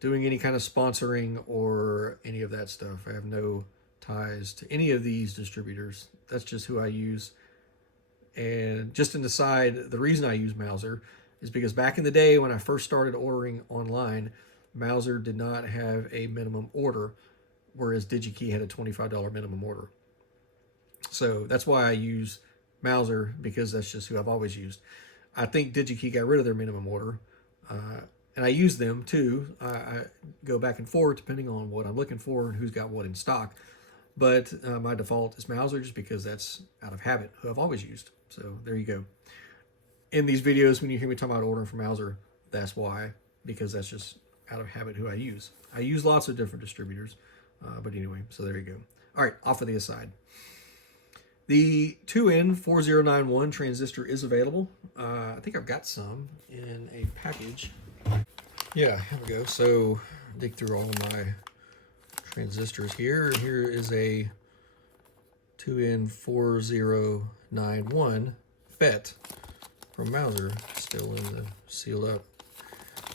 doing any kind of sponsoring or any of that stuff. I have no ties to any of these distributors. That's just who I use. And just an aside, the reason I use Mouser is because back in the day when I first started ordering online, Mouser did not have a minimum order, whereas DigiKey had a $25 minimum order. So that's why I use Mouser, because that's just who I've always used. I think DigiKey got rid of their minimum order, and I use them too. I go back and forth depending on what I'm looking for and who's got what in stock. but my default is Mauser just because that's out of habit, who I've always used. So there you go. In these videos, when you hear me talk about ordering from Mauser, that's why, because that's just out of habit who I use. I use lots of different distributors, but anyway, so there you go. All right, off of the aside. The 2N4091 transistor is available. I think I've got some in a package. Yeah, here we go. So dig through all of my transistors here. Here is a 2N4091 FET from Mauser, still in the sealed up.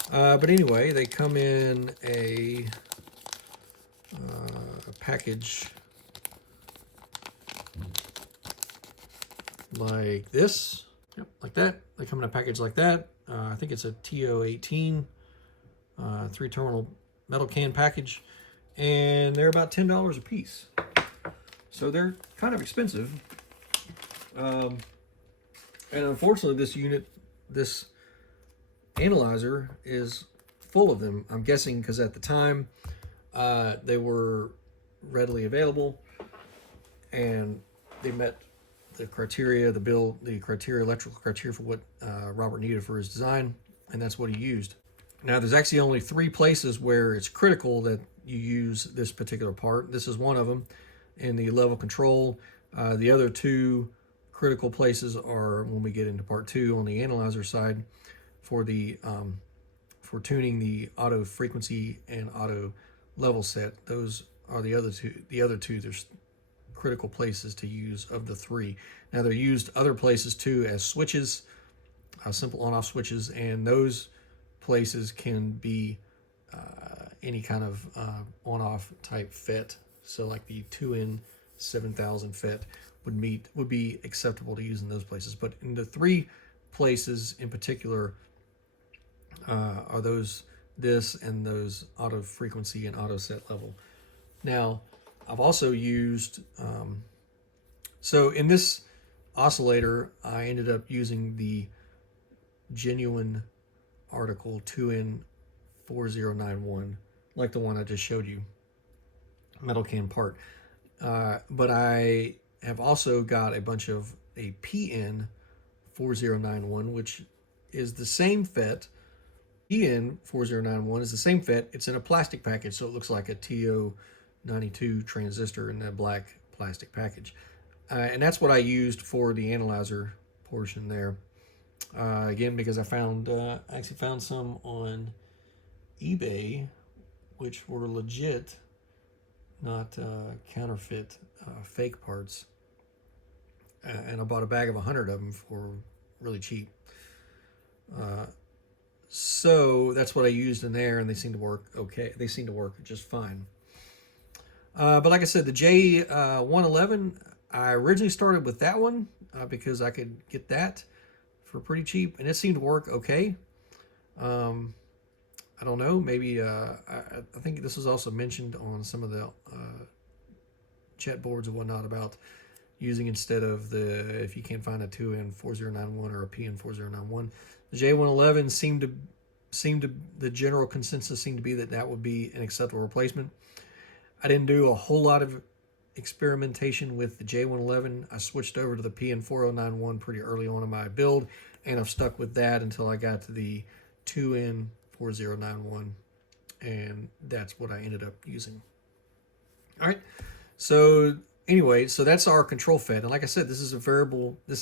But anyway, they come in a package like this. Yep, like that. They come in a package like that. I think it's a TO18 3-terminal metal can package, and they're about $10 a piece. So they're kind of expensive. And unfortunately, this analyzer is full of them. I'm guessing because at the time they were readily available and they met the criteria, electrical criteria for what Robert needed for his design, and that's what he used. Now, there's actually only 3 places where it's critical that you use this particular part. This is one of them in the level control. The other 2 critical places are when we get into part 2 on the analyzer side for the for tuning the auto frequency and auto level set. Those are the other 2. The other 2, there's critical places to use of the 3. Now, they're used other places too as switches, simple on-off switches, and those places can be any kind of on-off type FET. So like the 2N7000 FET would be acceptable to use in those places. But in the 3 places in particular are this and those auto frequency and auto set level. Now, I've also used, so in this oscillator, I ended up using the genuine article 2N4091, like the one I just showed you, metal can part. But I have also got a bunch of a PN4091, which is the same FET. PN4091 is the same FET. It's in a plastic package, so it looks like a TO92 transistor in that black plastic package. And that's what I used for the analyzer portion there. Again, because I actually found some on eBay, which were legit, not counterfeit, fake parts. And I bought a bag of 100 of them for really cheap. So that's what I used in there, and they seem to work okay. They seem to work just fine. But like I said, the J111, I originally started with that one because I could get that for pretty cheap, and it seemed to work okay. I don't know, maybe I think this was also mentioned on some of the chat boards and whatnot about using, instead of if you can't find a 2N4091 or a PN4091, the J111 seemed to the general consensus seemed to be that would be an acceptable replacement. I didn't do a whole lot of experimentation with the J111. I switched over to the PN4091 pretty early on in my build, and I've stuck with that until I got to the 2N4091, and that's what I ended up using. All right, so anyway, so that's our control FET, and like I said, this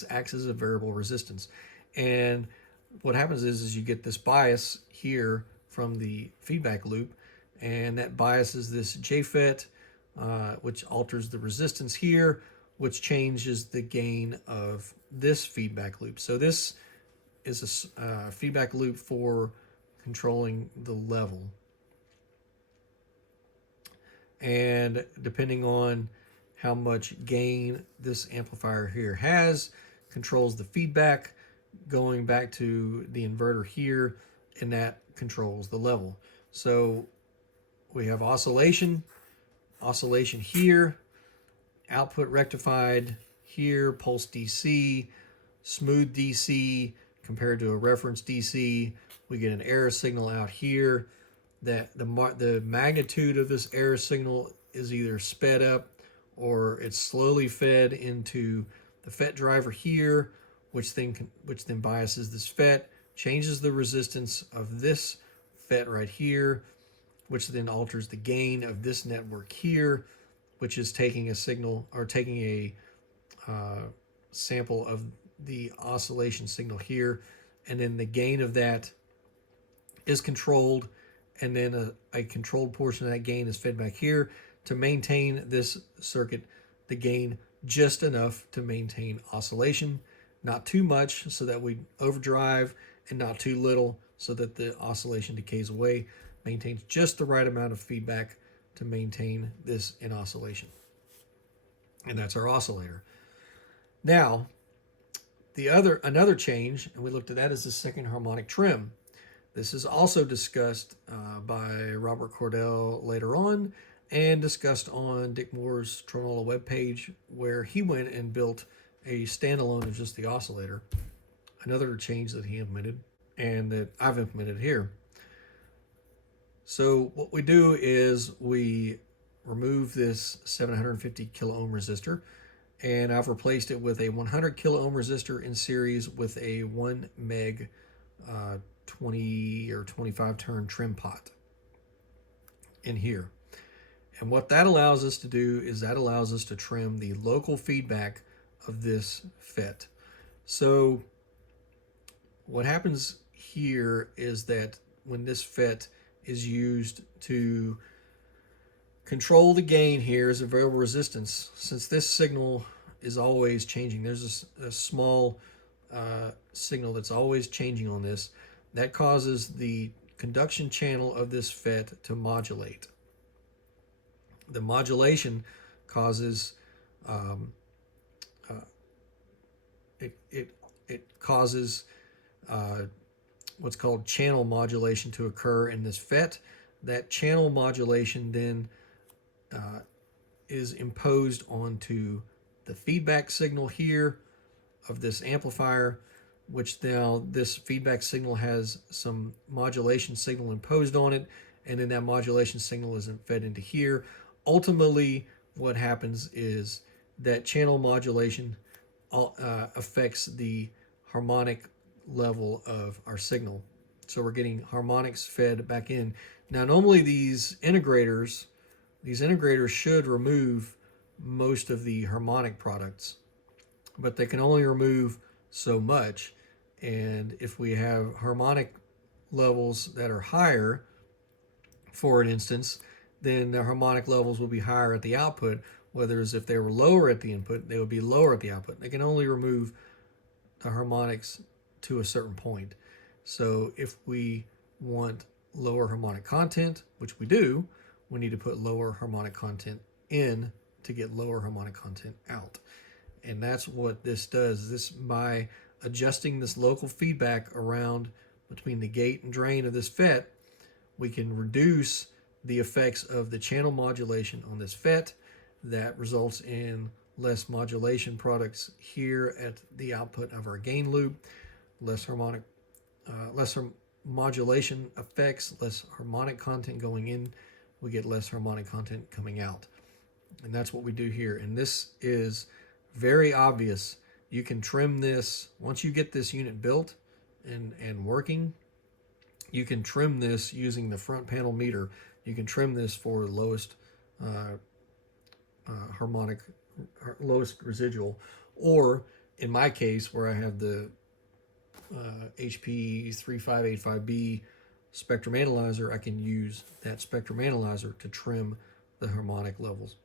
acts as a variable resistance, and what happens is you get this bias here from the feedback loop, and that biases this JFET, which alters the resistance here, which changes the gain of this feedback loop. So this is a feedback loop for controlling the level. And depending on how much gain this amplifier here has, controls the feedback going back to the inverter here, and that controls the level. So we have oscillation here, output rectified here, pulse DC, smooth DC compared to a reference DC. We get an error signal out here. That the magnitude of this error signal is either sped up or it's slowly fed into the FET driver here, which then biases this FET, changes the resistance of this FET right here, which then alters the gain of this network here, which is taking a signal or taking a sample of the oscillation signal here, and then the gain of that is controlled, and then a controlled portion of that gain is fed back here to maintain this circuit, the gain just enough to maintain oscillation, not too much so that we overdrive, and not too little so that the oscillation decays away. Maintains just the right amount of feedback to maintain this in oscillation. And that's our oscillator. Now, another change, and we looked at that, is the second harmonic trim. This is also discussed by Robert Cordell later on, and discussed on Dick Moore's Tremolo webpage, where he went and built a standalone of just the oscillator. Another change that he implemented, and that I've implemented here. So what we do is we remove this 750 kilo ohm resistor, and I've replaced it with a 100 kilo ohm resistor in series with a 1 meg 20 or 25 turn trim pot in here. And what that allows us to do is that allows us to trim the local feedback of this FET. So what happens here is that when this FET is used to control the gain here as a variable resistance, since this signal is always changing, there's a small signal that's always changing on this, that causes the conduction channel of this FET to modulate. The modulation causes it causes what's called channel modulation to occur in this FET. That channel modulation then is imposed onto the feedback signal here of this amplifier, which now this feedback signal has some modulation signal imposed on it, and then that modulation signal is fed into here. Ultimately, what happens is that channel modulation affects the harmonic level of our signal. So we're getting harmonics fed back in. Now, normally these integrators should remove most of the harmonic products, but they can only remove so much. And if we have harmonic levels that are higher, for an instance, then the harmonic levels will be higher at the output, whereas if they were lower at the input, they would be lower at the output. They can only remove the harmonics to a certain point. So if we want lower harmonic content, which we do, we need to put lower harmonic content in to get lower harmonic content out. And that's what this does. This, by adjusting this local feedback around between the gate and drain of this FET, we can reduce the effects of the channel modulation on this FET. That results in less modulation products here at the output of our gain loop, less modulation effects, less harmonic content going in. We get less harmonic content coming out. And that's what we do here. And this is very obvious. You can trim this once you get this unit built and working. You can trim this using the front panel meter. You can trim this for lowest harmonic, lowest residual, or in my case where I have the HP 3585B spectrum analyzer, I can use that spectrum analyzer to trim the harmonic levels.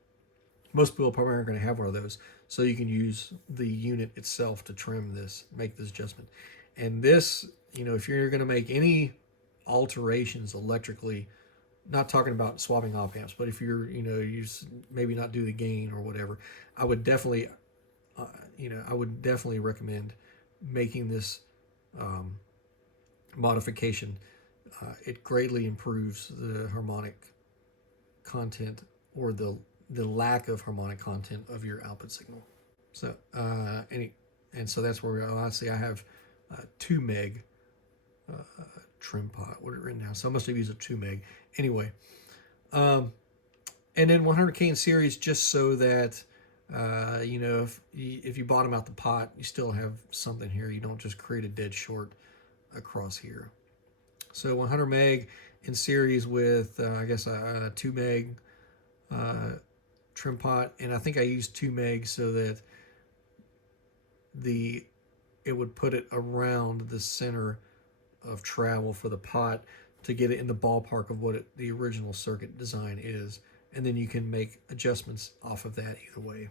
Most people probably aren't going to have one of those, so you can use the unit itself to trim this, make this adjustment. And this, if you're going to make any alterations electrically, not talking about swapping op amps, but if you're, you maybe not do the gain or whatever, I would definitely, recommend making this modification. It greatly improves the harmonic content, or the lack of harmonic content of your output signal. So so that's where we are. Honestly, I have 2 meg trim pot. What is it written now? So I must have used a 2 meg. Anyway, And then 100K in series, just so that, you know, if you bottom out the pot, you still have something here. You don't just create a dead short across here. So 100 meg in series with, I guess, a 2 meg trim pot. And I think I used 2 meg so that it would put it around the center of travel for the pot to get it in the ballpark of what the original circuit design is. And then you can make adjustments off of that either way.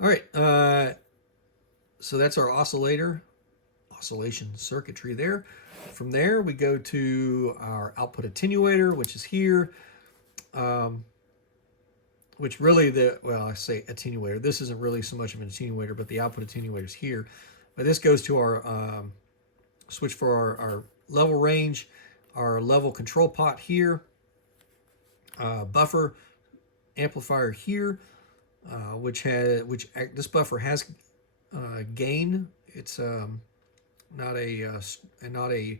All right, so that's our oscillation circuitry there. From there, we go to our output attenuator, which is here. Which really, I say attenuator. This isn't really so much of an attenuator, but the output attenuator is here. But this goes to our switch for our level range, our level control pot here, buffer amplifier here, this buffer has gain. It's not a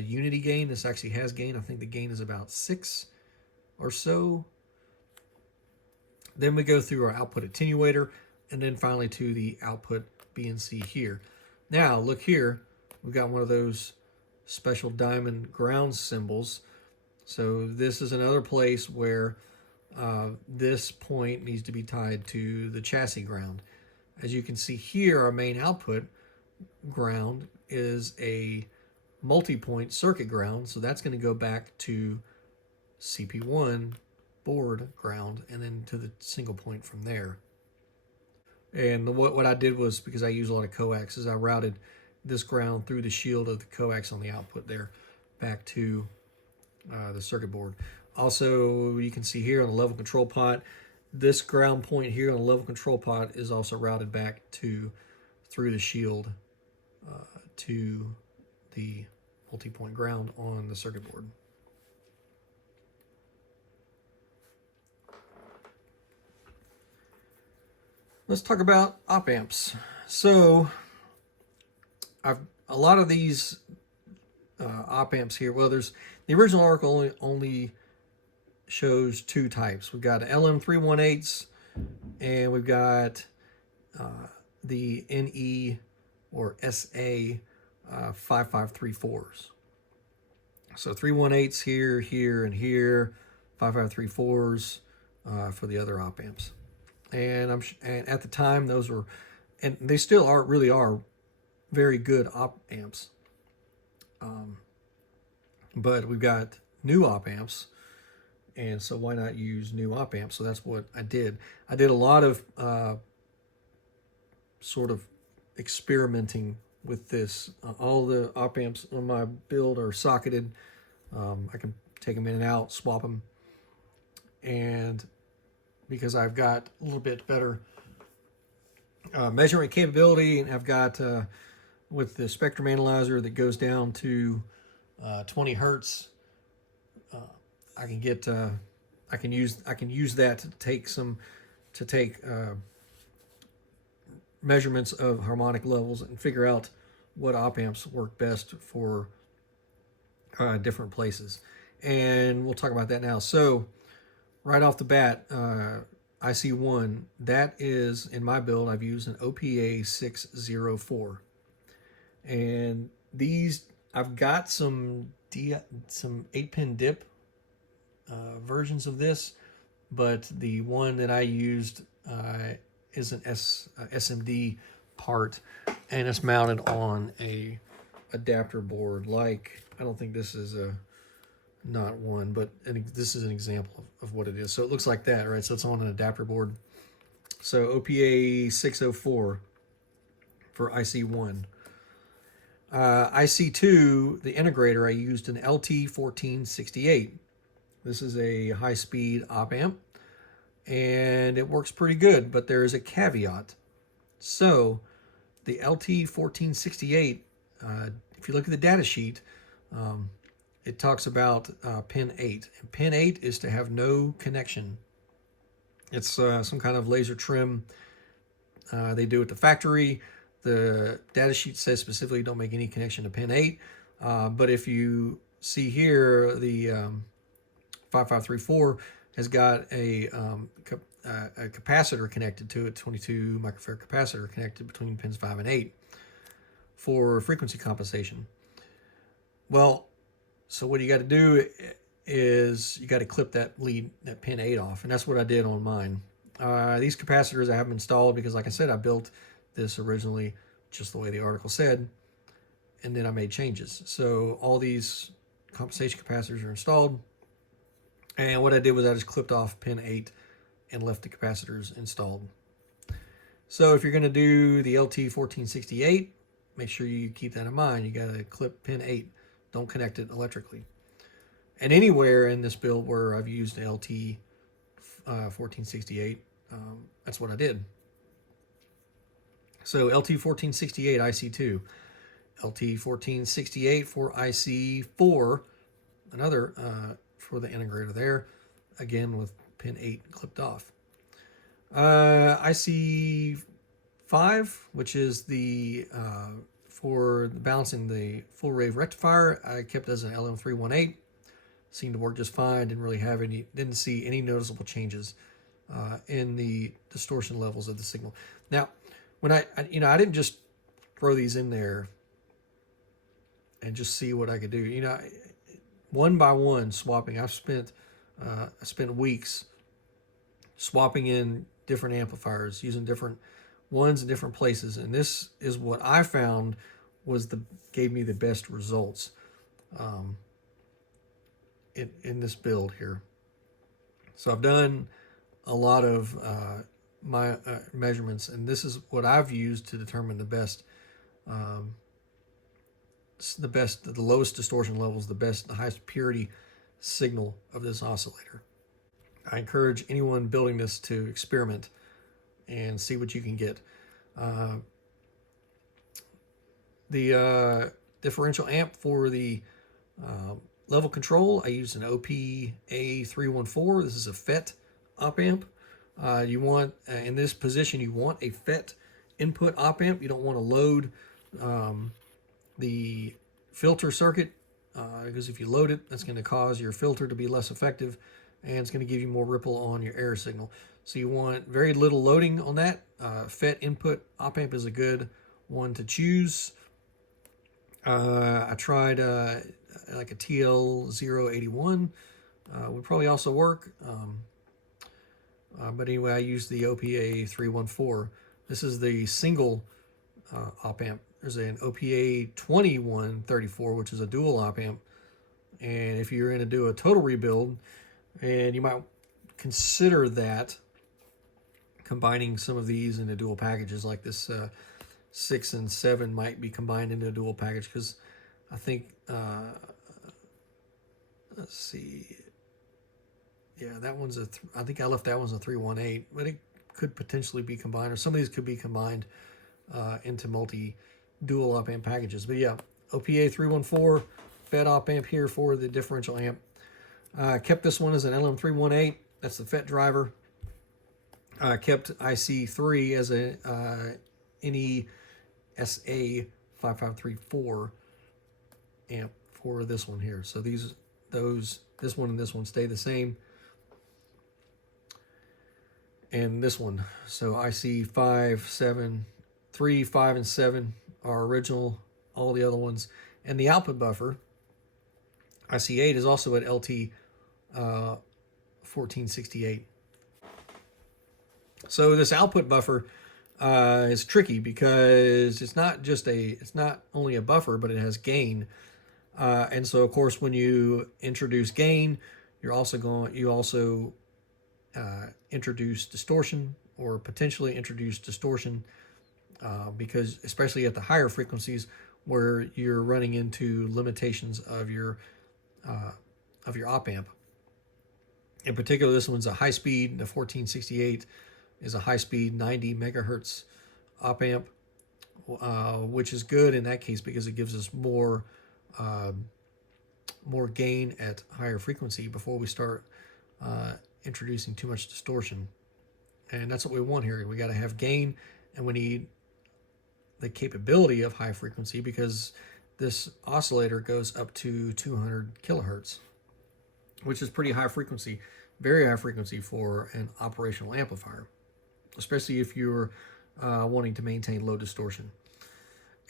unity gain. This actually has gain. I think the gain is about 6 or so. Then we go through our output attenuator, and then finally to the output BNC here. Now look here, we've got one of those special diamond ground symbols. So this is another place where this point needs to be tied to the chassis ground. As you can see here, our main output ground is a multi-point circuit ground, so that's going to go back to CP1 board ground and then to the single point from there. And what I did was, because I use a lot of coax, is I routed this ground through the shield of the coax on the output there back to the circuit board. Also, you can see here on the level control pot, this ground point here on the level control pot is also routed back through the shield to the multi-point ground on the circuit board. Let's talk about op amps. So a lot of these op amps here, well, there's the original article only shows 2 types. We've got LM318s and we've got the NE or SA 5534s. So 318s here, here, and here, 5534s for the other op amps. And at the time, those were, and they still really are very good op amps. But we've got new op amps, and so why not use new op amps? So that's what I did. I did a lot of sort of experimenting with this. All the op amps on my build are socketed. I can take them in and out, swap them, and because I've got a little bit better measurement capability, and I've got with the spectrum analyzer that goes down to 20 hertz, I can get I can use that to take measurements of harmonic levels and figure out what op amps work best for different places. And we'll talk about that now. So right off the bat, IC1, that is, in my build, I've used an OPA 604. And these, I've got some 8-pin dip versions of this, but the one that I used is an SMD part, and it's mounted on a adapter board. Like, I don't think this is not one, but this is an example of what it is. So it looks like that, right? So it's on an adapter board. So OPA 604 for IC1. IC2, the integrator, I used an LT1468. This is a high-speed op amp, and it works pretty good, but there is a caveat. So the LT1468, if you look at the data sheet, it talks about pin 8. And pin 8 is to have no connection. It's some kind of laser trim they do at the factory. The data sheet says specifically don't make any connection to pin 8. But if you see here, the 5534 has got a capacitor connected to it, 22 microfarad capacitor connected between pins 5 and 8 for frequency compensation. Well, so what you got to do is you got to clip that pin 8 off, and that's what I did on mine. These capacitors I haven't installed because, like I said, I built this originally just the way the article said, and then I made changes. So all these compensation capacitors are installed, and what I did was I just clipped off pin 8 and left the capacitors installed. So if you're going to do the LT1468, make sure you keep that in mind. You got to clip pin 8. Don't connect it electrically. And anywhere in this build where I've used LT 1468, that's what I did. So LT 1468 IC2, LT 1468 for IC4, another for the integrator there, again with pin 8 clipped off. IC5, which is the for balancing the full wave rectifier, I kept as an LM318. Seemed to work just fine. Didn't see any noticeable changes in the distortion levels of the signal. Now, when I didn't just throw these in there and just see what I could do. One by one swapping. I spent weeks swapping in different amplifiers, using different ones in different places, and this is what I found gave me the best results in this build here. So I've done a lot of my measurements, and this is what I've used to determine the lowest distortion levels, the highest purity signal of this oscillator. I encourage anyone building this to experiment and see what you can get. The differential amp for the level control, I used an OPA314. This is a FET op amp. You want, in this position, you want a FET input op amp. You don't want to load the filter circuit because if you load it, that's going to cause your filter to be less effective, and it's going to give you more ripple on your error signal. So you want very little loading on that. FET input op amp is a good one to choose. I tried like a TL081 would probably also work. But anyway, I used the OPA 314. This is the single op amp. There's an OPA 2134, which is a dual op amp. And if you're going to do a total rebuild, and you might consider that combining some of these into dual packages, like this 6 and 7 might be combined into a dual package, because I think, let's see, yeah, that one's I think I left that one's a 318, but it could potentially be combined, or some of these could be combined into multi-dual op amp packages. But yeah, OPA 314, FET op amp here for the differential amp. Kept this one as an LM318, that's the FET driver. Kept IC3 as a NESA 5534 amp for this one here. So this one and this one stay the same. And this one, so IC 5, 7, 3, 5, and 7 are original, all the other ones. And the output buffer, IC 8, is also at LT 1468. So this output buffer is tricky because it's not only a buffer, but it has gain. And so of course, when you introduce gain, you also introduce distortion, or potentially introduce distortion, because especially at the higher frequencies where you're running into limitations of your op amp. In particular, this one's a high speed. The 1468 is a high speed 90 megahertz op amp, which is good in that case because it gives us more gain at higher frequency before we start introducing too much distortion. And that's what we want here. We got to have gain, and we need the capability of high frequency because this oscillator goes up to 200 kilohertz. which is pretty high frequency, very high frequency for an operational amplifier, especially if you're wanting to maintain low distortion.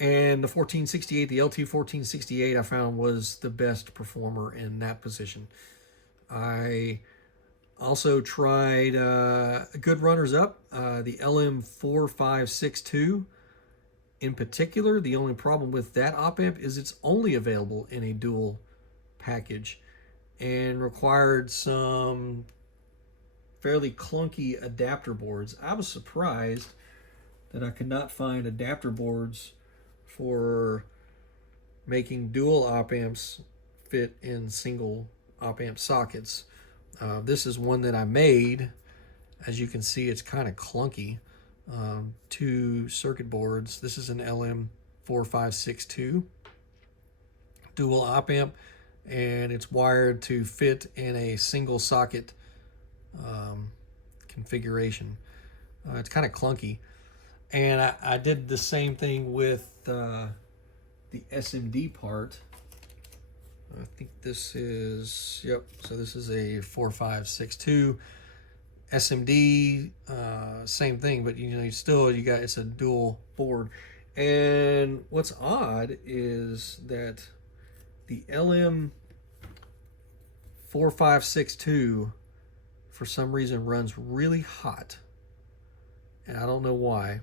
And the 1468, the LT 1468, I found was the best performer in that position. I also tried good runners up, the LM 4562 in particular. The only problem with that op amp is it's only available in a dual package and required some fairly clunky adapter boards. I was surprised that I could not find adapter boards for making dual op amps fit in single op amp sockets. This is one that I made. As you can see, it's kind of clunky. 2 circuit boards. This is an LM 4562 dual op amp, and it's wired to fit in a single socket configuration. It's kind of clunky. And I did the same thing with the SMD part. I think this is, yep, so this is a 4562 SMD, same thing, but you got, it's a dual board. And what's odd is that the LM 4562 for some reason runs really hot, and I don't know why.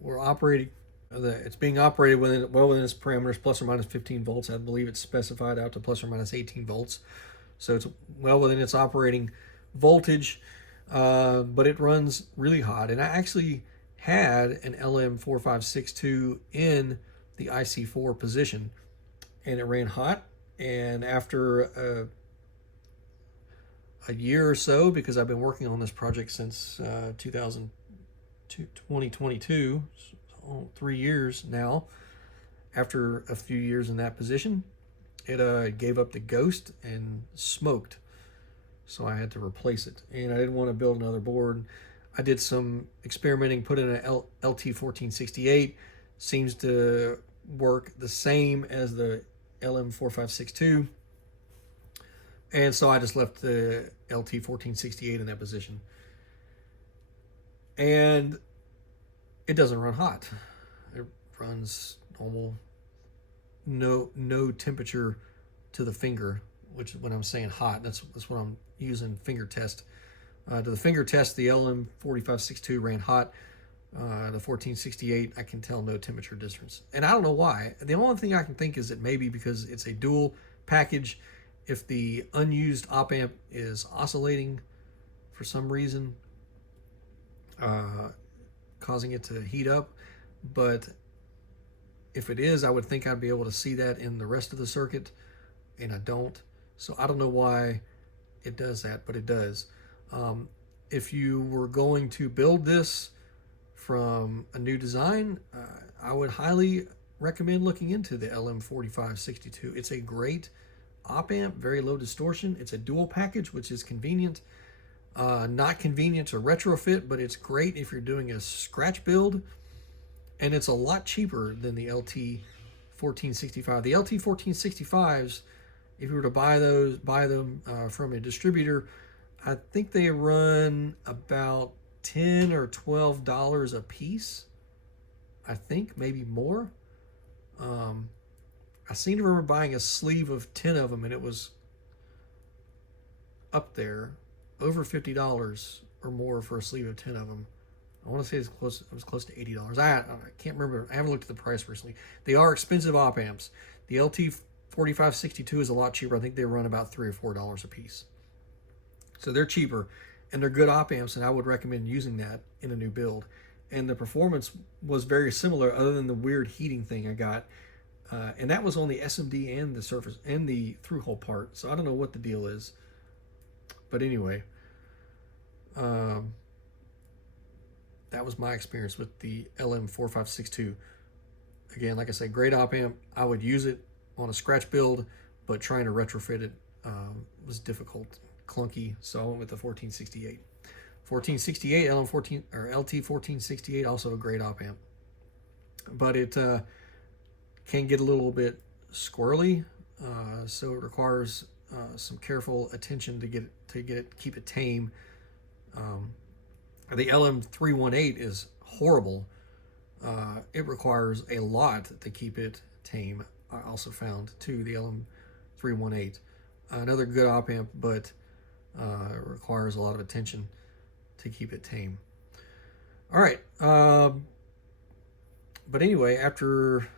We're operating, it's being operated within its parameters, plus or minus 15 volts. I believe it's specified out to plus or minus 18 volts. So it's well within its operating voltage, but it runs really hot. And I actually had an LM 4562 in the IC4 position, and it ran hot. And after a year or so, because I've been working on this project since 2022, so 3 years now, after a few years in that position, it gave up the ghost and smoked. So I had to replace it. And I didn't want to build another board. I did some experimenting, put in an LT 1468. Seems to work the same as the LM 4562. And so I just left the LT 1468 in that position. And it doesn't run hot. It runs normal, no temperature to the finger, which when I'm saying hot, that's what I'm using, finger test. To the finger test, the LM 4562 ran hot. The 1468, I can tell no temperature difference. And I don't know why. The only thing I can think is that maybe because it's a dual package, if the unused op amp is oscillating for some reason, causing it to heat up. But if it is, I would think I'd be able to see that in the rest of the circuit, and I don't. So I don't know why it does that, but it does. If you were going to build this from a new design, I would highly recommend looking into the LM4562. It's a great op amp, very low distortion. It's a dual package, which is convenient. Not convenient to retrofit, but it's great if you're doing a scratch build. And it's a lot cheaper than the LT 1465. The LT 1465s, if you were to buy them from a distributor, I think they run about $10 or $12 a piece. I think maybe more. I seem to remember buying a sleeve of 10 of them, and it was up there, over $50 or more for a sleeve of 10 of them. I want to say it was close to $80. I can't remember. I haven't looked at the price recently. They are expensive op amps. The LT 4562 is a lot cheaper. I think they run about $3 or $4 a piece. So they're cheaper, and they're good op amps, and I would recommend using that in a new build. And the performance was very similar, other than the weird heating thing I got. And that was on the SMD and the surface and the through-hole part. So I don't know what the deal is. But anyway, that was my experience with the LM4562. Again, like I said, great op amp. I would use it on a scratch build, but trying to retrofit it was difficult, clunky. So I went with the 1468. 1468 LM14 or LT1468, also a great op amp, but it can get a little bit squirrely. so it requires some careful attention to keep it tame. The LM318 is horrible. It requires a lot to keep it tame. I also found too the LM318, another good op amp, but it requires a lot of attention to keep it tame. All right, but anyway, after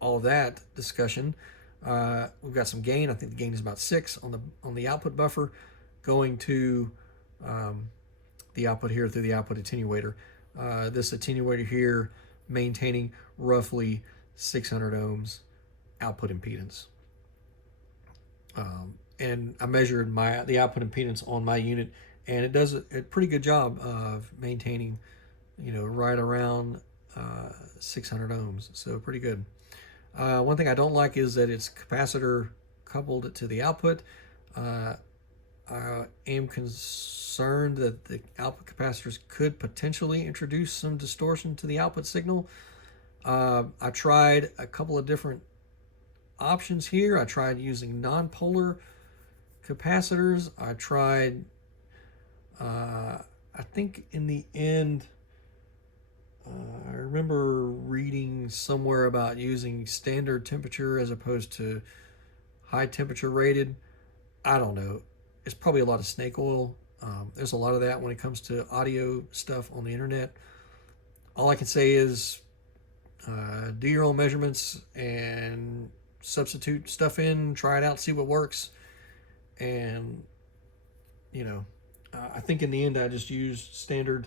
all of that discussion, we've got some gain. I think the gain is about 6 on the output buffer, going to the output here through the output attenuator. This attenuator here maintaining roughly 600 ohms output impedance. And I measured the output impedance on my unit, and it does a pretty good job of maintaining, right around 600 ohms. So pretty good. One thing I don't like is that it's capacitor coupled to the output. I am concerned that the output capacitors could potentially introduce some distortion to the output signal. I tried a couple of different options here. I tried using non-polar capacitors. I tried, I think in the end, I remember reading somewhere about using standard temperature as opposed to high temperature rated. I don't know. It's probably a lot of snake oil. There's a lot of that when it comes to audio stuff on the internet. All I can say is do your own measurements and substitute stuff in, try it out, see what works. And, I think in the end I just used standard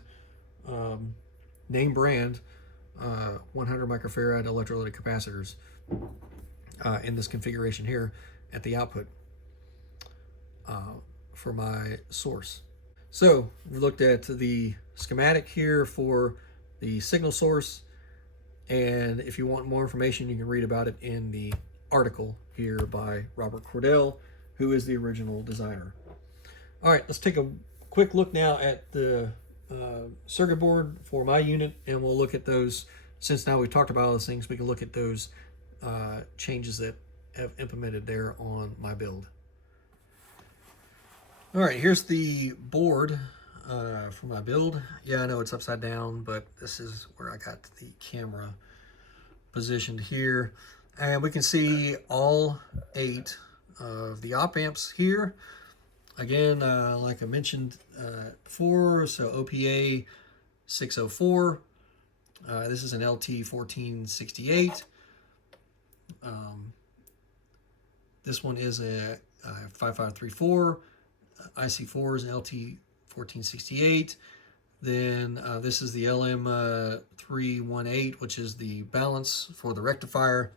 name brand 100 microfarad electrolytic capacitors in this configuration here at the output for my source. So we looked at the schematic here for the signal source, and if you want more information, you can read about it in the article here by Robert Cordell, who is the original designer. All right, let's take a quick look now at the circuit board for my unit, and we'll look at those. Since now we've talked about all those things, we can look at those changes that have implemented there on my build. All right, here's the board for my build. Yeah, I know it's upside down, but this is where I got the camera positioned here. And we can see all 8 of the op amps here. Again, like I mentioned before, so OPA 604. This is an LT 1468. This one is a 5534. IC4 is an LT 1468. Then this is the LM318, which is the balance for the rectifier.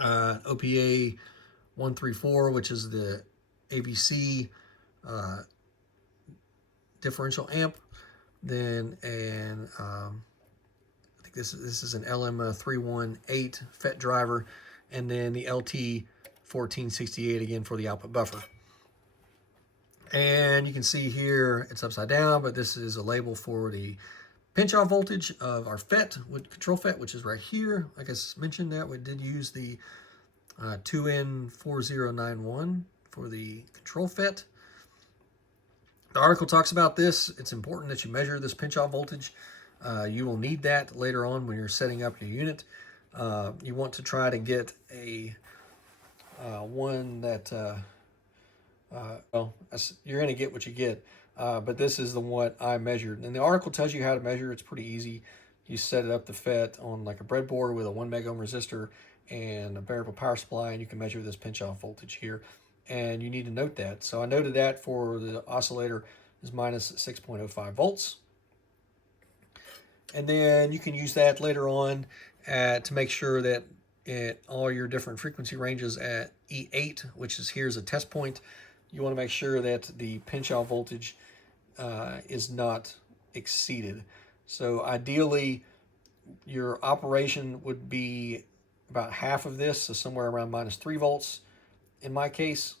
OPA 134, which is the ABC differential amp. Then I think this is an LM318 FET driver, and then the LT 1468 again for the output buffer. And you can see here it's upside down, but this is a label for the pinch-off voltage of our FET, control FET, which is right here. Like I mentioned, that we did use the 2N4091 for the control FET. The article talks about this. It's important that you measure this pinch-off voltage. You will need that later on when you're setting up your unit. You want to try to get a one that, you're going to get what you get. But this is the one I measured. And the article tells you how to measure. It's pretty easy. You set it up the FET on like a breadboard with a 1 mega ohm resistor and a variable power supply, and you can measure this pinch-off voltage here. And you need to note that. So I noted that for the oscillator is minus 6.05 volts. And then you can use that later on to make sure that at all your different frequency ranges at E8, which is here's a test point, you want to make sure that the pinch-off voltage is not exceeded. So ideally, your operation would be about half of this, so somewhere around minus 3 volts in my case,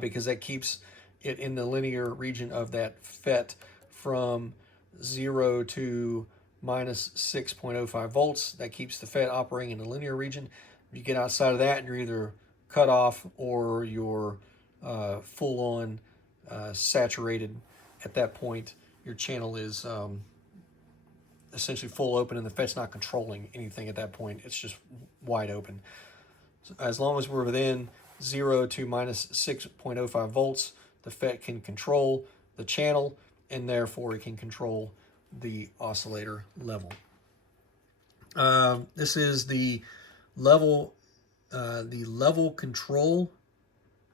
because that keeps it in the linear region of that FET from 0 to minus 6.05 volts. That keeps the FET operating in the linear region. You get outside of that and you're either cut off or you're full on saturated. At that point, your channel is essentially full open and the FET's not controlling anything at that point. It's just wide open. So as long as we're within 0 to minus 6.05 volts, the FET can control the channel, and therefore it can control the oscillator level. This is the level control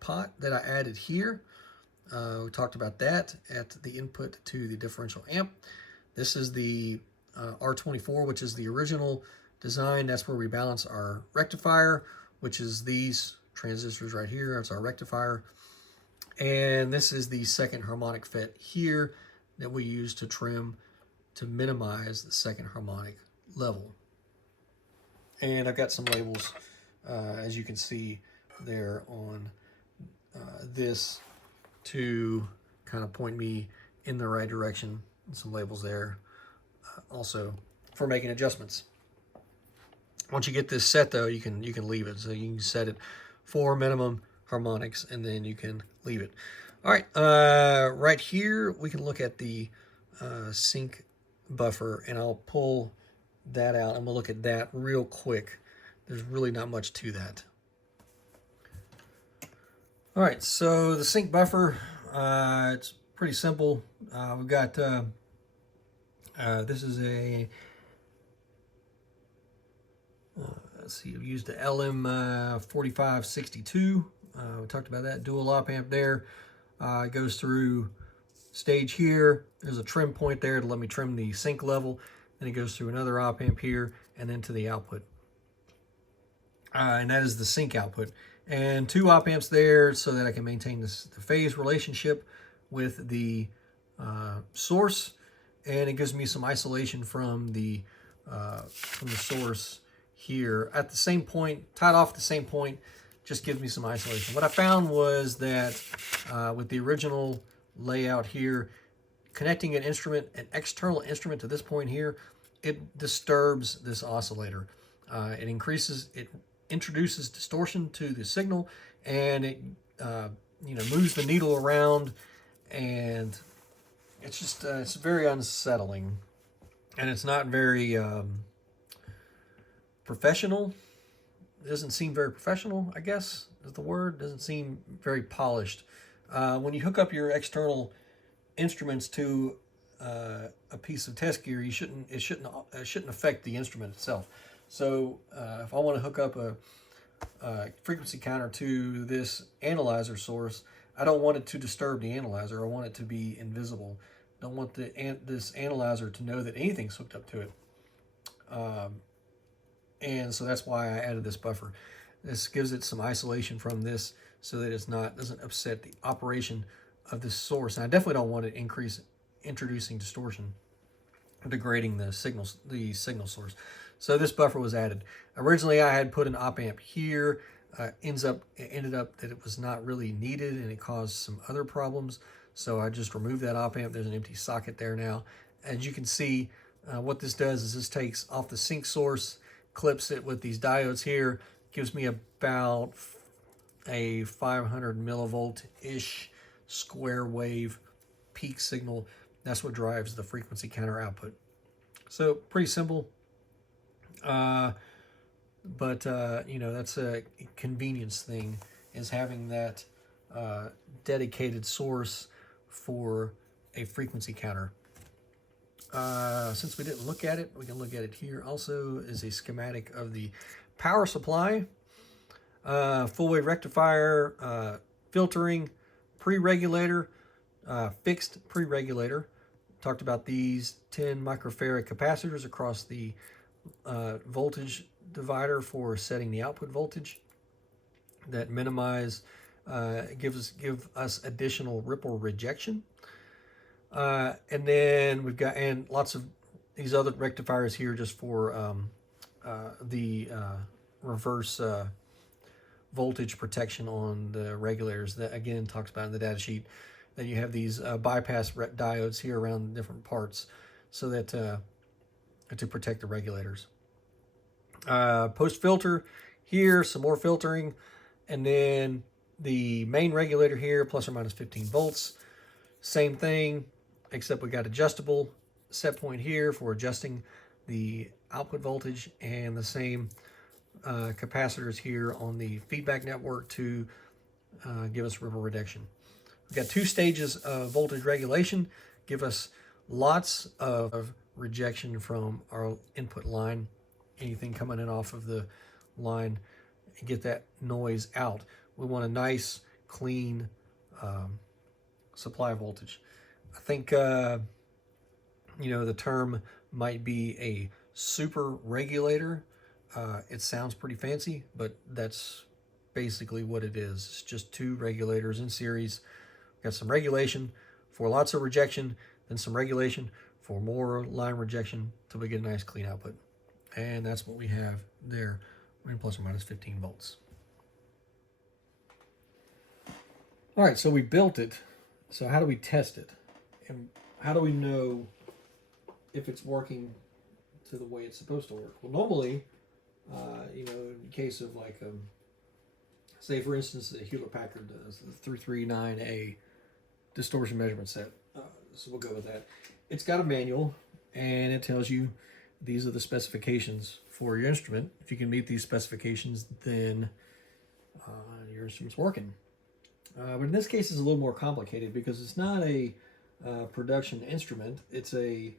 pot that I added here. We talked about that at the input to the differential amp. This is the R24, which is the original design. That's where we balance our rectifier, which is these transistors right here. That's our rectifier. And this is the second harmonic FET here that we use to trim to minimize the second harmonic level. And I've got some labels, as you can see there on this, to kind of point me in the right direction. And some labels there also for making adjustments. Once you get this set though, you can leave it. So you can set it for minimum harmonics and then you can leave it. All right, right here we can look at the sync buffer, and I'll pull that out and we'll look at that real quick. There's really not much to that. All right, so the sync buffer, it's pretty simple. We've got, this is a, let's see, I've used the LM4562. We talked about that, dual op amp there. It goes through stage here. There's a trim point there to let me trim the sync level. Then it goes through another op amp here and then to the output. And that is the sync output. And 2 op amps there so that I can maintain the phase relationship with the source. And it gives me some isolation from the source here. At the same point, tied off at the same point, just gives me some isolation. What I found was that with the original layout here, connecting an external instrument to this point here, it disturbs this oscillator. It introduces distortion to the signal, and it moves the needle around, and it's just it's very unsettling, and it's not very professional. It doesn't seem very professional, I guess is the word. It doesn't seem very polished. When you hook up your external instruments to a piece of test gear, it shouldn't affect the instrument itself. So if I want to hook up a frequency counter to this analyzer source, I don't want it to disturb the analyzer. I want it to be invisible. I don't want this analyzer to know that anything's hooked up to it. And so that's why I added this buffer. This gives it some isolation from this so that doesn't upset the operation of this source. And I definitely don't want it introducing distortion, degrading the signal source. So this buffer was added. Originally I had put an op amp here. It ended up that it was not really needed and it caused some other problems. So I just removed that op amp. There's an empty socket there now. As you can see, what this does is this takes off the sync source, clips it with these diodes here, gives me about a 500 millivolt-ish square wave peak signal. That's what drives the frequency counter output. So pretty simple. But that's a convenience thing, is having that dedicated source for a frequency counter. Since we didn't look at it, we can look at it here. Also is a schematic of the power supply, full wave rectifier, filtering, pre-regulator, fixed pre-regulator. Talked about these 10 microfarad capacitors across the voltage divider for setting the output voltage that give us additional ripple rejection. And then we've got lots of these other rectifiers here just for the reverse voltage protection on the regulators that again talks about in the data sheet. Then you have these bypass diodes here around different parts so that to protect the regulators. Post filter Here, some more filtering, and then the main regulator here, plus or minus 15 volts. Same thing, except we got adjustable set point here for adjusting the output voltage, and the same capacitors here on the feedback network to give us ripple reduction. We've got 2 stages of voltage regulation, give us lots of rejection from our input line, anything coming in off of the line, and get that noise out. We want a nice, clean supply voltage. I think, the term might be a super regulator. It sounds pretty fancy, but that's basically what it is. It's just 2 regulators in series. We've got some regulation for lots of rejection, then some regulation for more line rejection till we get a nice clean output. And that's what we have there, in plus or minus 15 volts. All right, so we built it. So how do we test it? And how do we know if it's working to the way it's supposed to work? Well, normally, in case of like, say for instance, the Hewlett-Packard does the 339A distortion measurement set. So we'll go with that. It's got a manual, and it tells you these are the specifications for your instrument. If you can meet these specifications, then your instrument's working. But in this case, it's a little more complicated because it's not a production instrument. It's a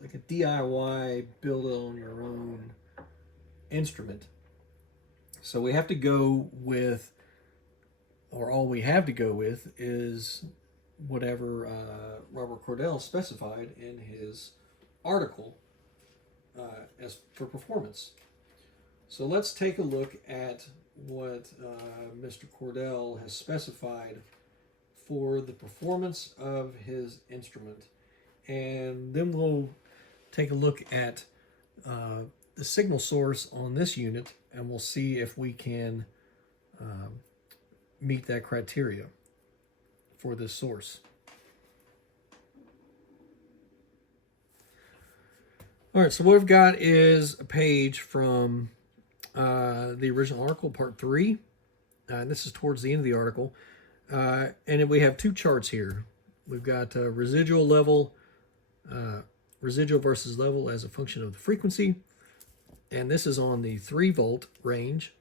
like a DIY build it on your own instrument. So we have to go with, or all we have to go with is whatever Robert Cordell specified in his article as for performance. So let's take a look at what Mr. Cordell has specified for the performance of his instrument. And then we'll take a look at the signal source on this unit, and we'll see if we can meet that criteria for this source. All right, so what we've got is a page from the original article, part 3. And this is towards the end of the article. And then we have 2 charts here. We've got residual level, residual versus level as a function of the frequency. And this is on the 3 volt range.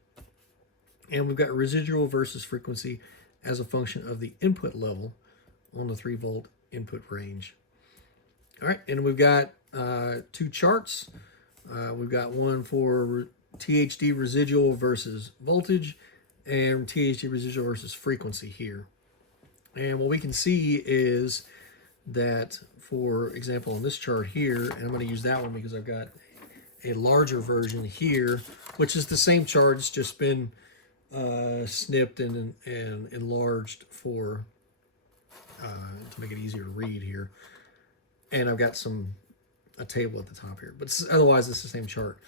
And we've got residual versus frequency as a function of the input level on the 3 volt input range. All right, and we've got 2 charts. We've got one for THD residual versus voltage, and THD residual versus frequency here. And what we can see is that, for example, on this chart here, and I'm going to use that one because I've got a larger version here, which is the same chart. It's just been snipped and enlarged for to make it easier to read here. And I've got a table at the top here, but otherwise it's the same chart.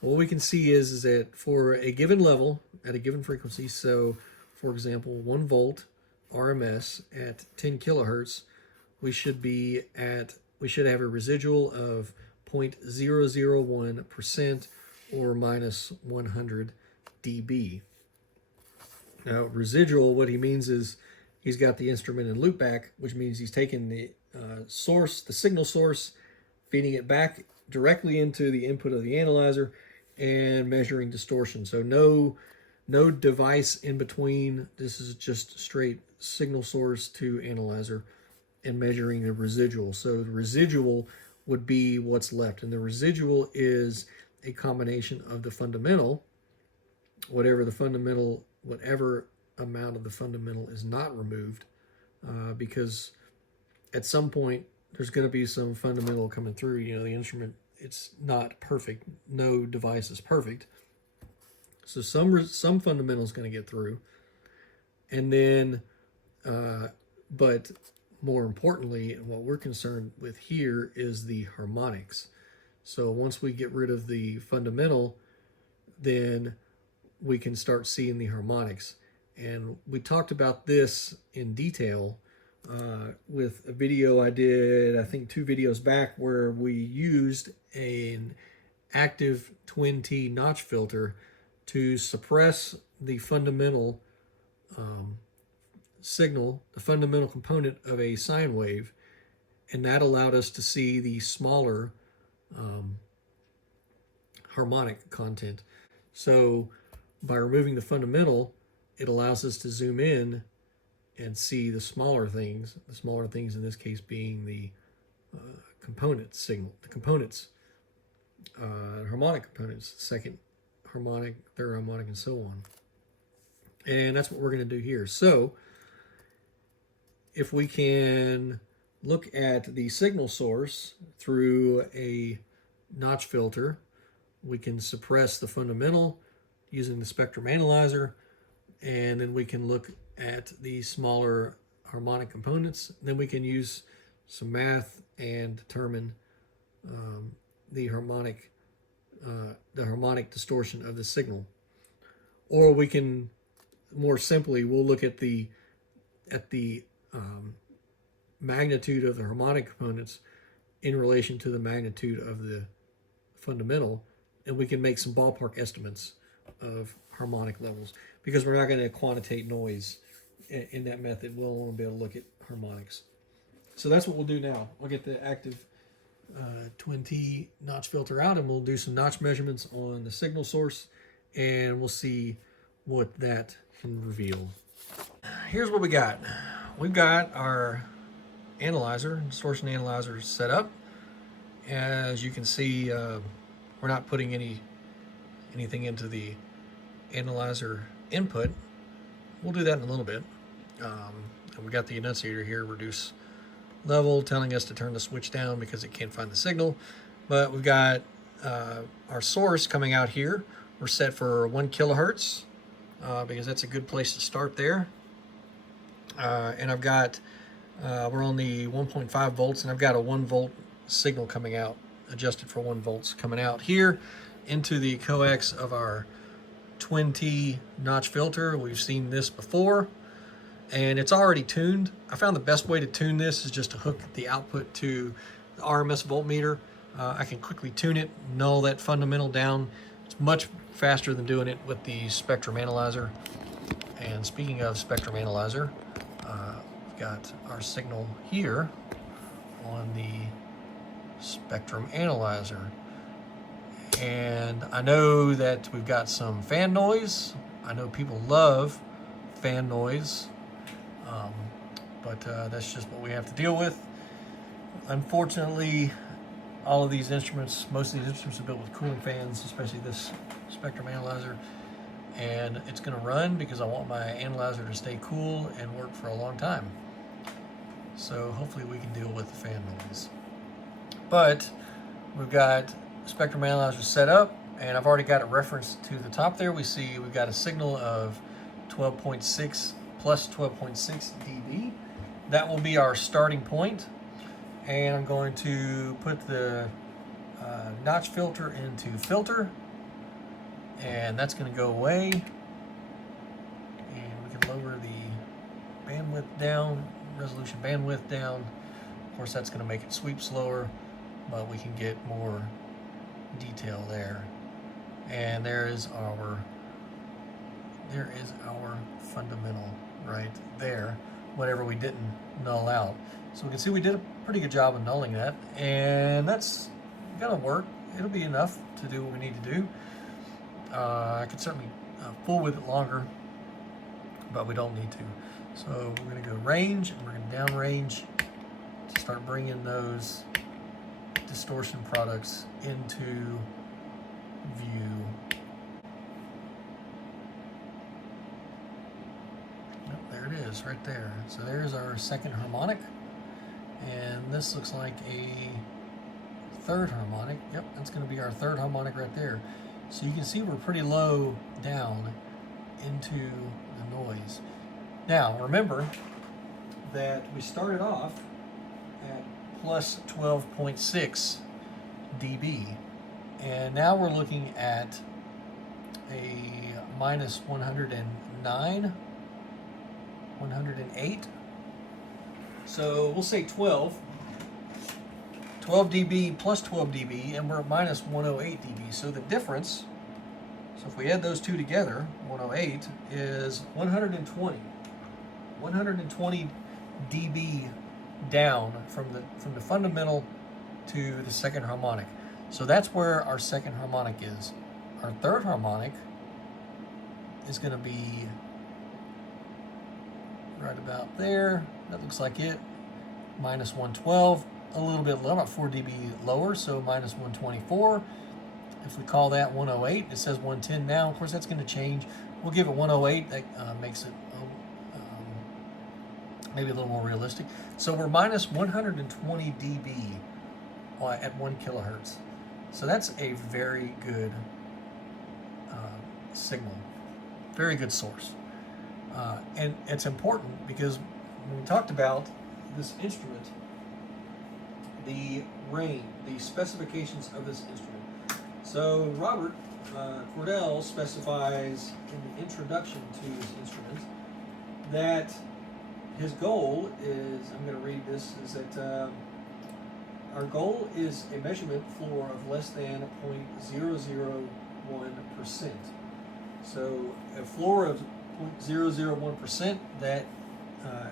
What we can see is that for a given level at a given frequency, so for example 1 volt RMS at 10 kilohertz, we should have a residual of 0.001% or minus 100 dB. Now residual, what he means is he's got the instrument in loopback, which means he's taking the source, the signal source, feeding it back directly into the input of the analyzer and measuring distortion. So no device in between. This is just straight signal source to analyzer and measuring the residual. So the residual would be what's left, and the residual is a combination of the fundamental, whatever amount of the fundamental is not removed, because at some point there's going to be some fundamental coming through. The instrument, it's not perfect. No device is perfect. So some fundamental is going to get through. And then, but more importantly, and what we're concerned with here is the harmonics. So once we get rid of the fundamental, then we can start seeing the harmonics. And we talked about this in detail with a video I did, I think 2 videos back, where we used an active twin T notch filter to suppress the fundamental signal, the fundamental component of a sine wave, and that allowed us to see the smaller harmonic content. So by removing the fundamental, it allows us to zoom in and see the smaller things in this case being the component signal, the components, harmonic components, second harmonic, third harmonic, and so on. And that's what we're going to do here. So if we can look at the signal source through a notch filter, we can suppress the fundamental using the spectrum analyzer, and then we can look at the smaller harmonic components. Then we can use some math and determine the harmonic distortion of the signal. Or we can more simply, we'll look at the magnitude of the harmonic components in relation to the magnitude of the fundamental, and we can make some ballpark estimates of harmonic levels, because we're not going to quantitate noise in that method. We'll only be able to look at harmonics. So that's what we'll do now. We'll get the active twin T notch filter out, and we'll do some notch measurements on the signal source, and we'll see what that can reveal. Here's what we got. We've got our analyzer, distortion analyzer, set up. As you can see, we're not putting anything into the analyzer input. We'll do that in a little bit. And we got the annunciator here, reduce level, telling us to turn the switch down because it can't find the signal. But we've got our source coming out here. We're set for 1 kilohertz because that's a good place to start there. And I've got, we're on the 1.5 volts, and I've got a 1 volt signal coming out, adjusted for 1 volts coming out here into the coax of our twin T notch filter. We've seen this before, and it's already tuned. I found the best way to tune this is just to hook the output to the RMS voltmeter. I can quickly tune it, null that fundamental down. It's much faster than doing it with the spectrum analyzer. And speaking of spectrum analyzer, we've got our signal here on the spectrum analyzer. And I know that we've got some fan noise. I know people love fan noise, but that's just what we have to deal with. Unfortunately, all of these instruments, most of these instruments are built with cooling fans, especially this spectrum analyzer. And it's going to run because I want my analyzer to stay cool and work for a long time. So hopefully we can deal with the fan noise. But we've got spectrum analyzer set up, and I've already got it referenced to the top there. We see we've got a signal of 12.6 plus 12.6 dB. That will be our starting point. And I'm going to put the notch filter into filter, and that's going to go away. And we can lower the bandwidth down, resolution bandwidth down. Of course, that's going to make it sweep slower, but we can get more detail there. And there is our fundamental right there, whatever we didn't null out. So we can see we did a pretty good job of nulling that, and that's gonna work. It'll be enough to do what we need to do. I could certainly fool with it longer, but we don't need to. So we're gonna go range, and we're gonna down range to start bringing those distortion products into view. Oh, there it is, right there. So there's our second harmonic, and this looks like a third harmonic. Yep, that's going to be our third harmonic right there. So you can see we're pretty low down into the noise. Now remember that we started off at plus 12.6 dB, and now we're looking at a minus 109, 108. So we'll say 12 12 dB plus 12 dB, and we're at minus 108 dB. So the difference, so if we add those two together, 108 is 120 dB down from the fundamental to the second harmonic. So that's where our second harmonic is. Our third harmonic is going to be right about there. That looks like it. Minus 112, a little bit low, about 4 dB lower, so minus 124. If we call that 108, it says 110 now. Of course, that's going to change. We'll give it 108. That makes it maybe a little more realistic. So we're minus 120 dB at 1 kilohertz. So that's a very good signal, very good source. And it's important because when we talked about this instrument, the range, the specifications of this instrument. So Robert Cordell specifies in the introduction to this instrument that his goal is, I'm going to read this, is that our goal is a measurement floor of less than 0.001%. So a floor of 0.001%, that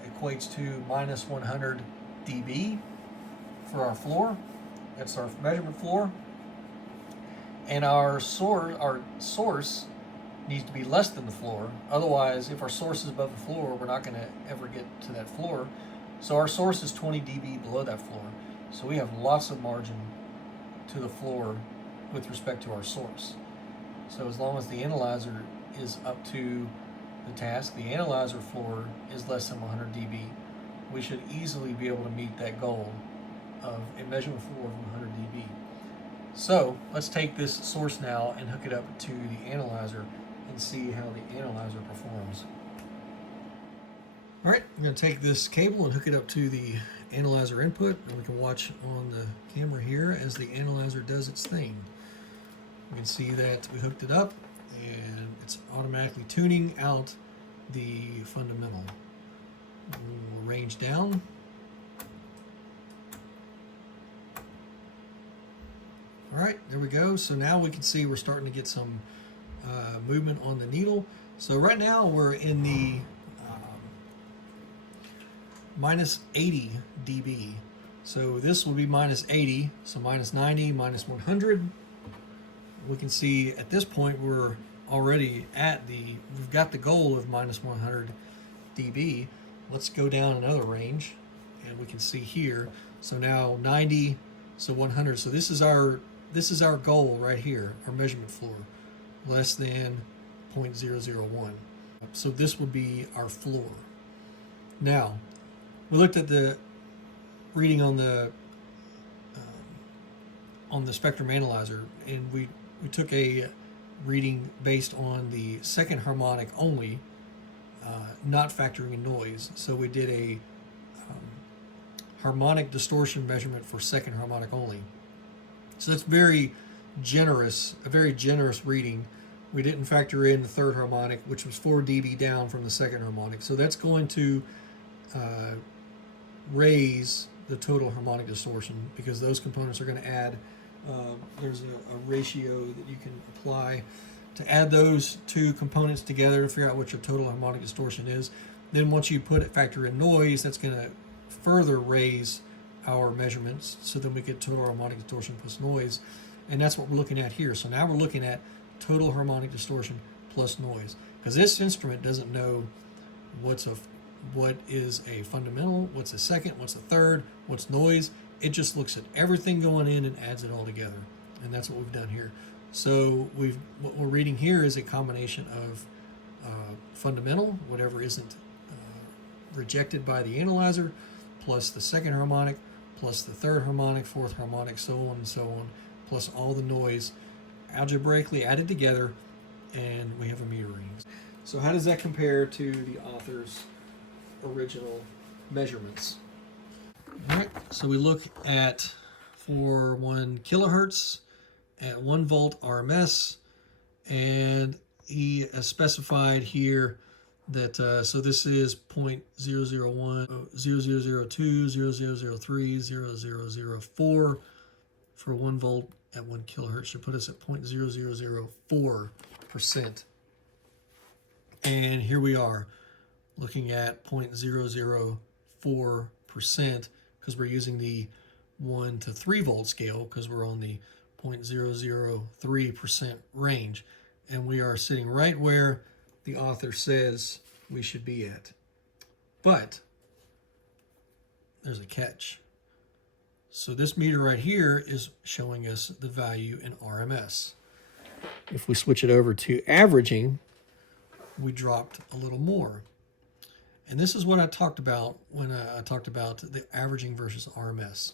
equates to minus 100 dB for our floor. That's our measurement floor. And our source needs to be less than the floor. Otherwise, if our source is above the floor, we're not going to ever get to that floor. So our source is 20 dB below that floor. So we have lots of margin to the floor with respect to our source. So as long as the analyzer is up to the task, the analyzer floor is less than 100 dB, we should easily be able to meet that goal of a measurement floor of 100 dB. So let's take this source now and hook it up to the analyzer and see how the analyzer performs. All right, I'm going to take this cable and hook it up to the analyzer input, and we can watch on the camera here as the analyzer does its thing. We can see that we hooked it up and it's automatically tuning out the fundamental. We'll range down. All right, there we go. So now we can see we're starting to get some movement on the needle. So right now we're in the minus 80 dB. So this will be minus 80, so minus 90, minus 100. We can see at this point we're already at we've got the goal of minus 100 dB. Let's go down another range and we can see here. So now 90, so 100. So this is our goal right here, our measurement floor, less than 0.001. So this will be our floor. Now, we looked at the reading on the spectrum analyzer, and we took a reading based on the second harmonic only, not factoring in noise. So we did a harmonic distortion measurement for second harmonic only. So that's very generous, a very generous reading. We didn't factor in the third harmonic, which was 4 dB down from the second harmonic. So that's going to raise the total harmonic distortion because those components are going to add, there's a ratio that you can apply to add those two components together to figure out what your total harmonic distortion is. Then once you factor in noise, that's going to further raise our measurements, so then we get total harmonic distortion plus noise, and that's what we're looking at here. So now we're looking at total harmonic distortion plus noise, because this instrument doesn't know what is a fundamental, what's a second, what's a third, what's noise. It just looks at everything going in and adds it all together, and that's what we've done here. So what we're reading here is a combination of fundamental, whatever isn't rejected by the analyzer, plus the second harmonic, plus the third harmonic, fourth harmonic, so on and so on, plus all the noise algebraically added together, and we have a meter reading. So how does that compare to the author's original measurements? All right, so we look at, for 1 kilohertz at 1 volt RMS, and he has specified here that so this is 0.001, 0002, 0003, 0004 for 1 volt at 1 kilohertz should put us at 0.0004%. And here we are looking at 0.004% because we're using the 1 to 3 volt scale because we're on the 0.003% range. And we are sitting right where the author says we should be at. But there's a catch. So this meter right here is showing us the value in RMS. If we switch it over to averaging, we dropped a little more. And this is what I talked about when I talked about the averaging versus RMS.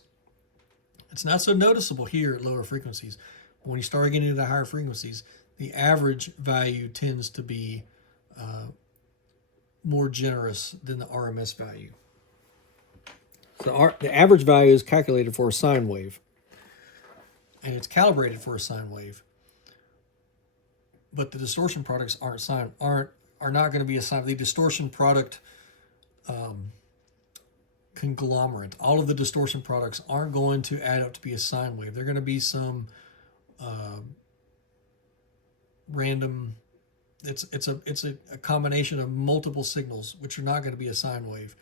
It's not so noticeable here at lower frequencies. But when you start getting into the higher frequencies, the average value tends to be more generous than the RMS value. So the average value is calculated for a sine wave, and it's calibrated for a sine wave. But the distortion products are not going to be a sine. The distortion product conglomerate, all of the distortion products aren't going to add up to be a sine wave. They're going to be some random. It's a combination of multiple signals, which are not going to be a sine wave.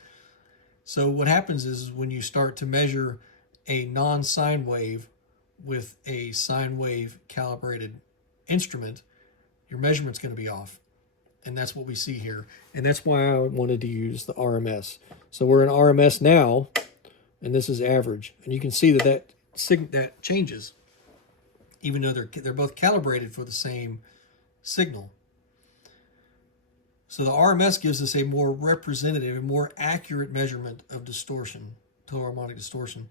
So what happens is when you start to measure a non-sine wave with a sine wave calibrated instrument, your measurement's going to be off. And that's what we see here. And that's why I wanted to use the RMS. So we're in RMS now, and this is average. And you can see that changes, even though they're both calibrated for the same signal. So the RMS gives us a more representative, a more accurate measurement of distortion, total harmonic distortion,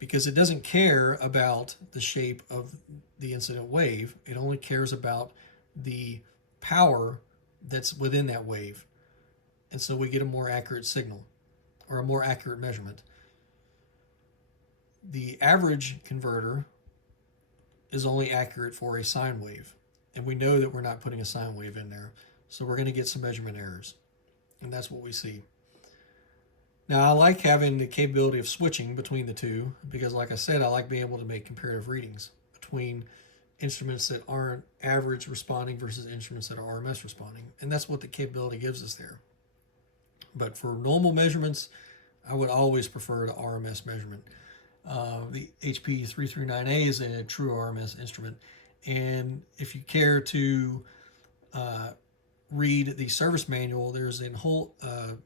because it doesn't care about the shape of the incident wave. It only cares about the power that's within that wave. And so we get a more accurate signal or a more accurate measurement. The average converter is only accurate for a sine wave. And we know that we're not putting a sine wave in there. So we're going to get some measurement errors. And that's what we see. Now, I like having the capability of switching between the two because, like I said, I like being able to make comparative readings between instruments that aren't average responding versus instruments that are RMS responding. And that's what the capability gives us there. But for normal measurements, I would always prefer the RMS measurement. The HP339A is a true RMS instrument. And if you care to read the service manual, there's a whole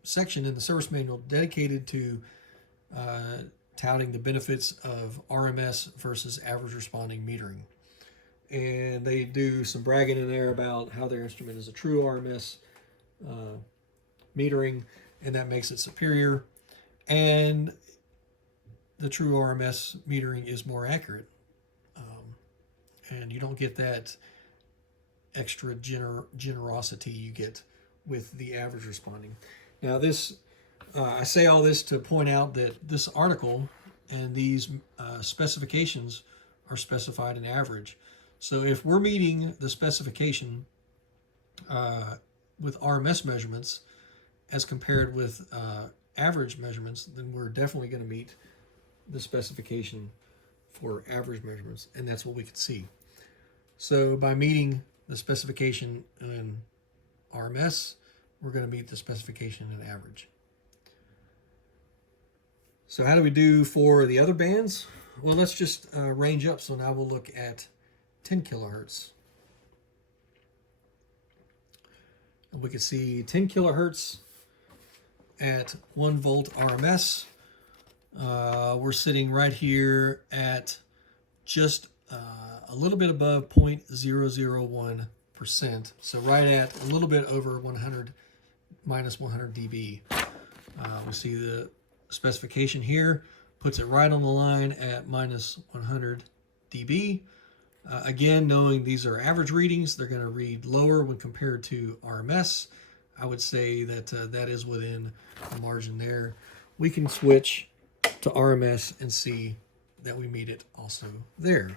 section in the service manual dedicated to touting the benefits of RMS versus average responding metering. And they do some bragging in there about how their instrument is a true RMS metering, and that makes it superior. And the true RMS metering is more accurate. And you don't get that extra generosity you get with the average responding. Now this, I say all this to point out that this article and these specifications are specified in average. So if we're meeting the specification with RMS measurements as compared with average measurements, then we're definitely going to meet the specification for average measurements, and that's what we can see. So by meeting the specification in RMS, we're going to meet the specification in average. So how do we do for the other bands? Well, let's just range up. So now we'll look at 10 kilohertz. And we can see 10 kilohertz at 1 volt RMS. We're sitting right here at just a little bit above 0.001%. So right at a little bit over 100, minus 100 dB. We see the specification here, puts it right on the line at minus 100 dB. Again, knowing these are average readings, they're going to read lower when compared to RMS. I would say that that is within the margin there. We can switch to RMS and see that we meet it also there.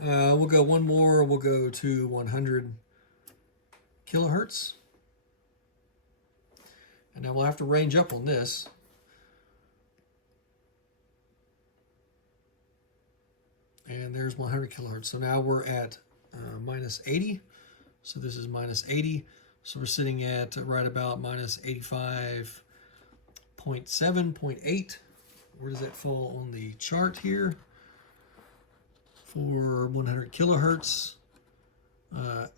We'll go one more. We'll go to 100 kilohertz. And now we'll have to range up on this. And there's 100 kilohertz. So now we're at minus 80. So this is minus 80. So we're sitting at right about minus 85.7, 0.8. Where does that fall on the chart here? For 100 kilohertz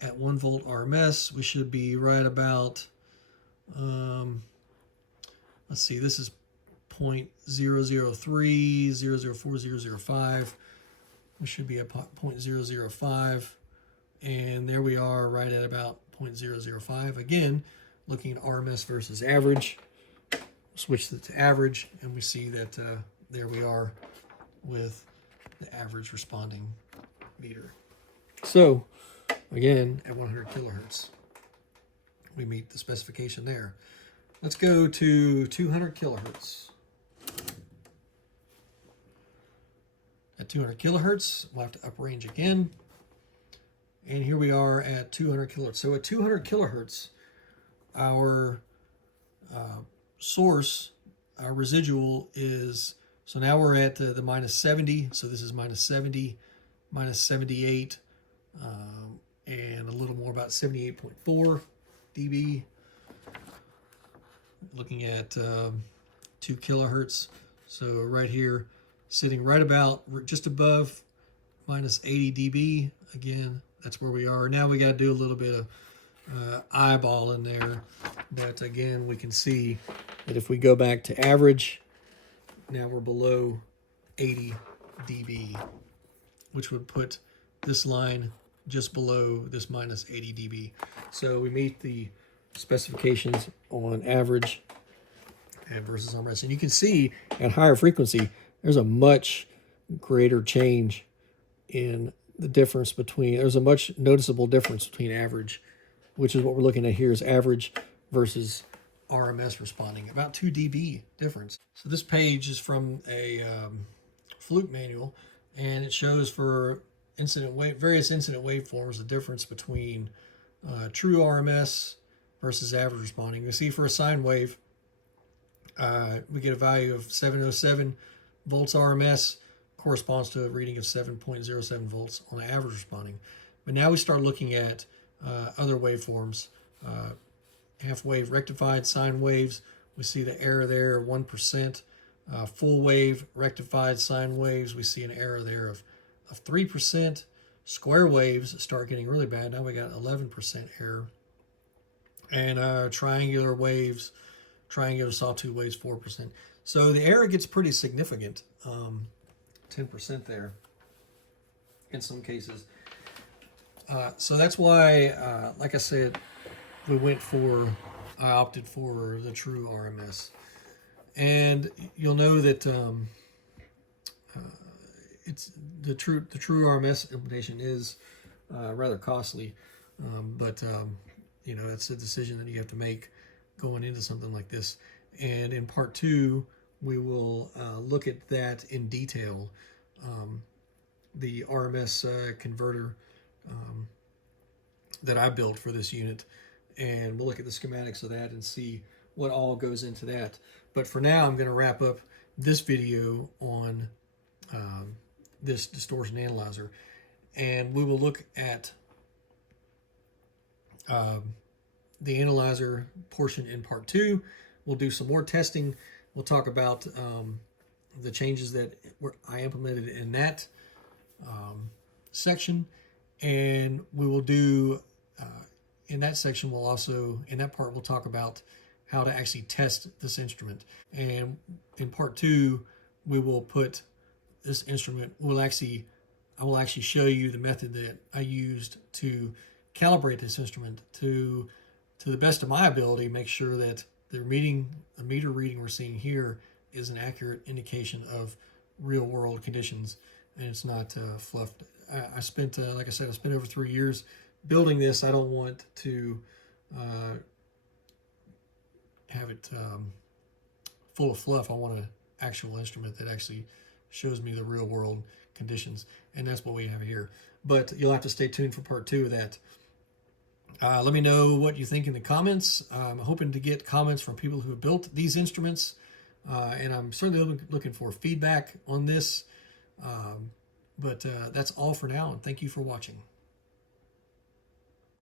at 1 volt RMS, we should be right about, let's see, this is 0.003, 004, 005. We should be at 0.005. And there we are right at about 0.005. Again, looking at RMS versus average. Switch it to average, and we see that there we are with the average responding meter. So, again, at 100 kilohertz, we meet the specification there. Let's go to 200 kilohertz. At 200 kilohertz, we'll have to uprange again. And here we are at 200 kilohertz. So at 200 kilohertz, our source, our residual is, so now we're at the minus 70. So this is minus 70, minus 78, and a little more, about 78.4 dB. Looking at 2 kilohertz. So right here, sitting right about just above minus 80 dB. Again, that's where we are. Now we got to do a little bit of eyeball in there. But again, we can see that if we go back to average, now we're below 80 dB, which would put this line just below this minus 80 dB. So we meet the specifications on average and versus RMS. And you can see at higher frequency, there's a much greater change in the difference between, there's a much noticeable difference between average, which is what we're looking at here, is average versus RMS responding, about 2 dB difference. So this page is from a flute manual, and it shows for various incident waveforms the difference between true RMS versus average responding. You see for a sine wave, we get a value of 707 volts RMS, corresponds to a reading of 7.07 volts on the average responding. But now we start looking at other waveforms, half wave rectified sine waves. We see the error there, 1%. Full wave rectified sine waves, we see an error there of 3%. Square waves start getting really bad. Now we got 11% error. And triangular waves, triangular sawtooth waves, 4%. So the error gets pretty significant, 10% there in some cases. So that's why, like I said, I opted for the true RMS. And you'll know that it's the true RMS implementation is rather costly, but you know, that's a decision that you have to make going into something like this. And in part 2, we will look at that in detail, the RMS converter that I built for this unit, and we'll look at the schematics of that and see what all goes into that. But for now, I'm going to wrap up this video on this distortion analyzer, and we will look at the analyzer portion in part 2. We'll do some more testing. We'll talk about the changes that I implemented in that section, and we will do in that section, in that part, we'll talk about how to actually test this instrument. And in part 2, we will put this instrument, I will actually show you the method that I used to calibrate this instrument to the best of my ability, make sure that the meter reading we're seeing here is an accurate indication of real world conditions, and it's not fluffed. I spent, like I said, I spent over 3 years building this. I don't want to have it full of fluff. I want an actual instrument that actually shows me the real world conditions, and that's what we have here. But you'll have to stay tuned for part 2 of that. Let me know what you think in the comments. I'm hoping to get comments from people who have built these instruments, and I'm certainly looking for feedback on this. But that's all for now, and thank you for watching.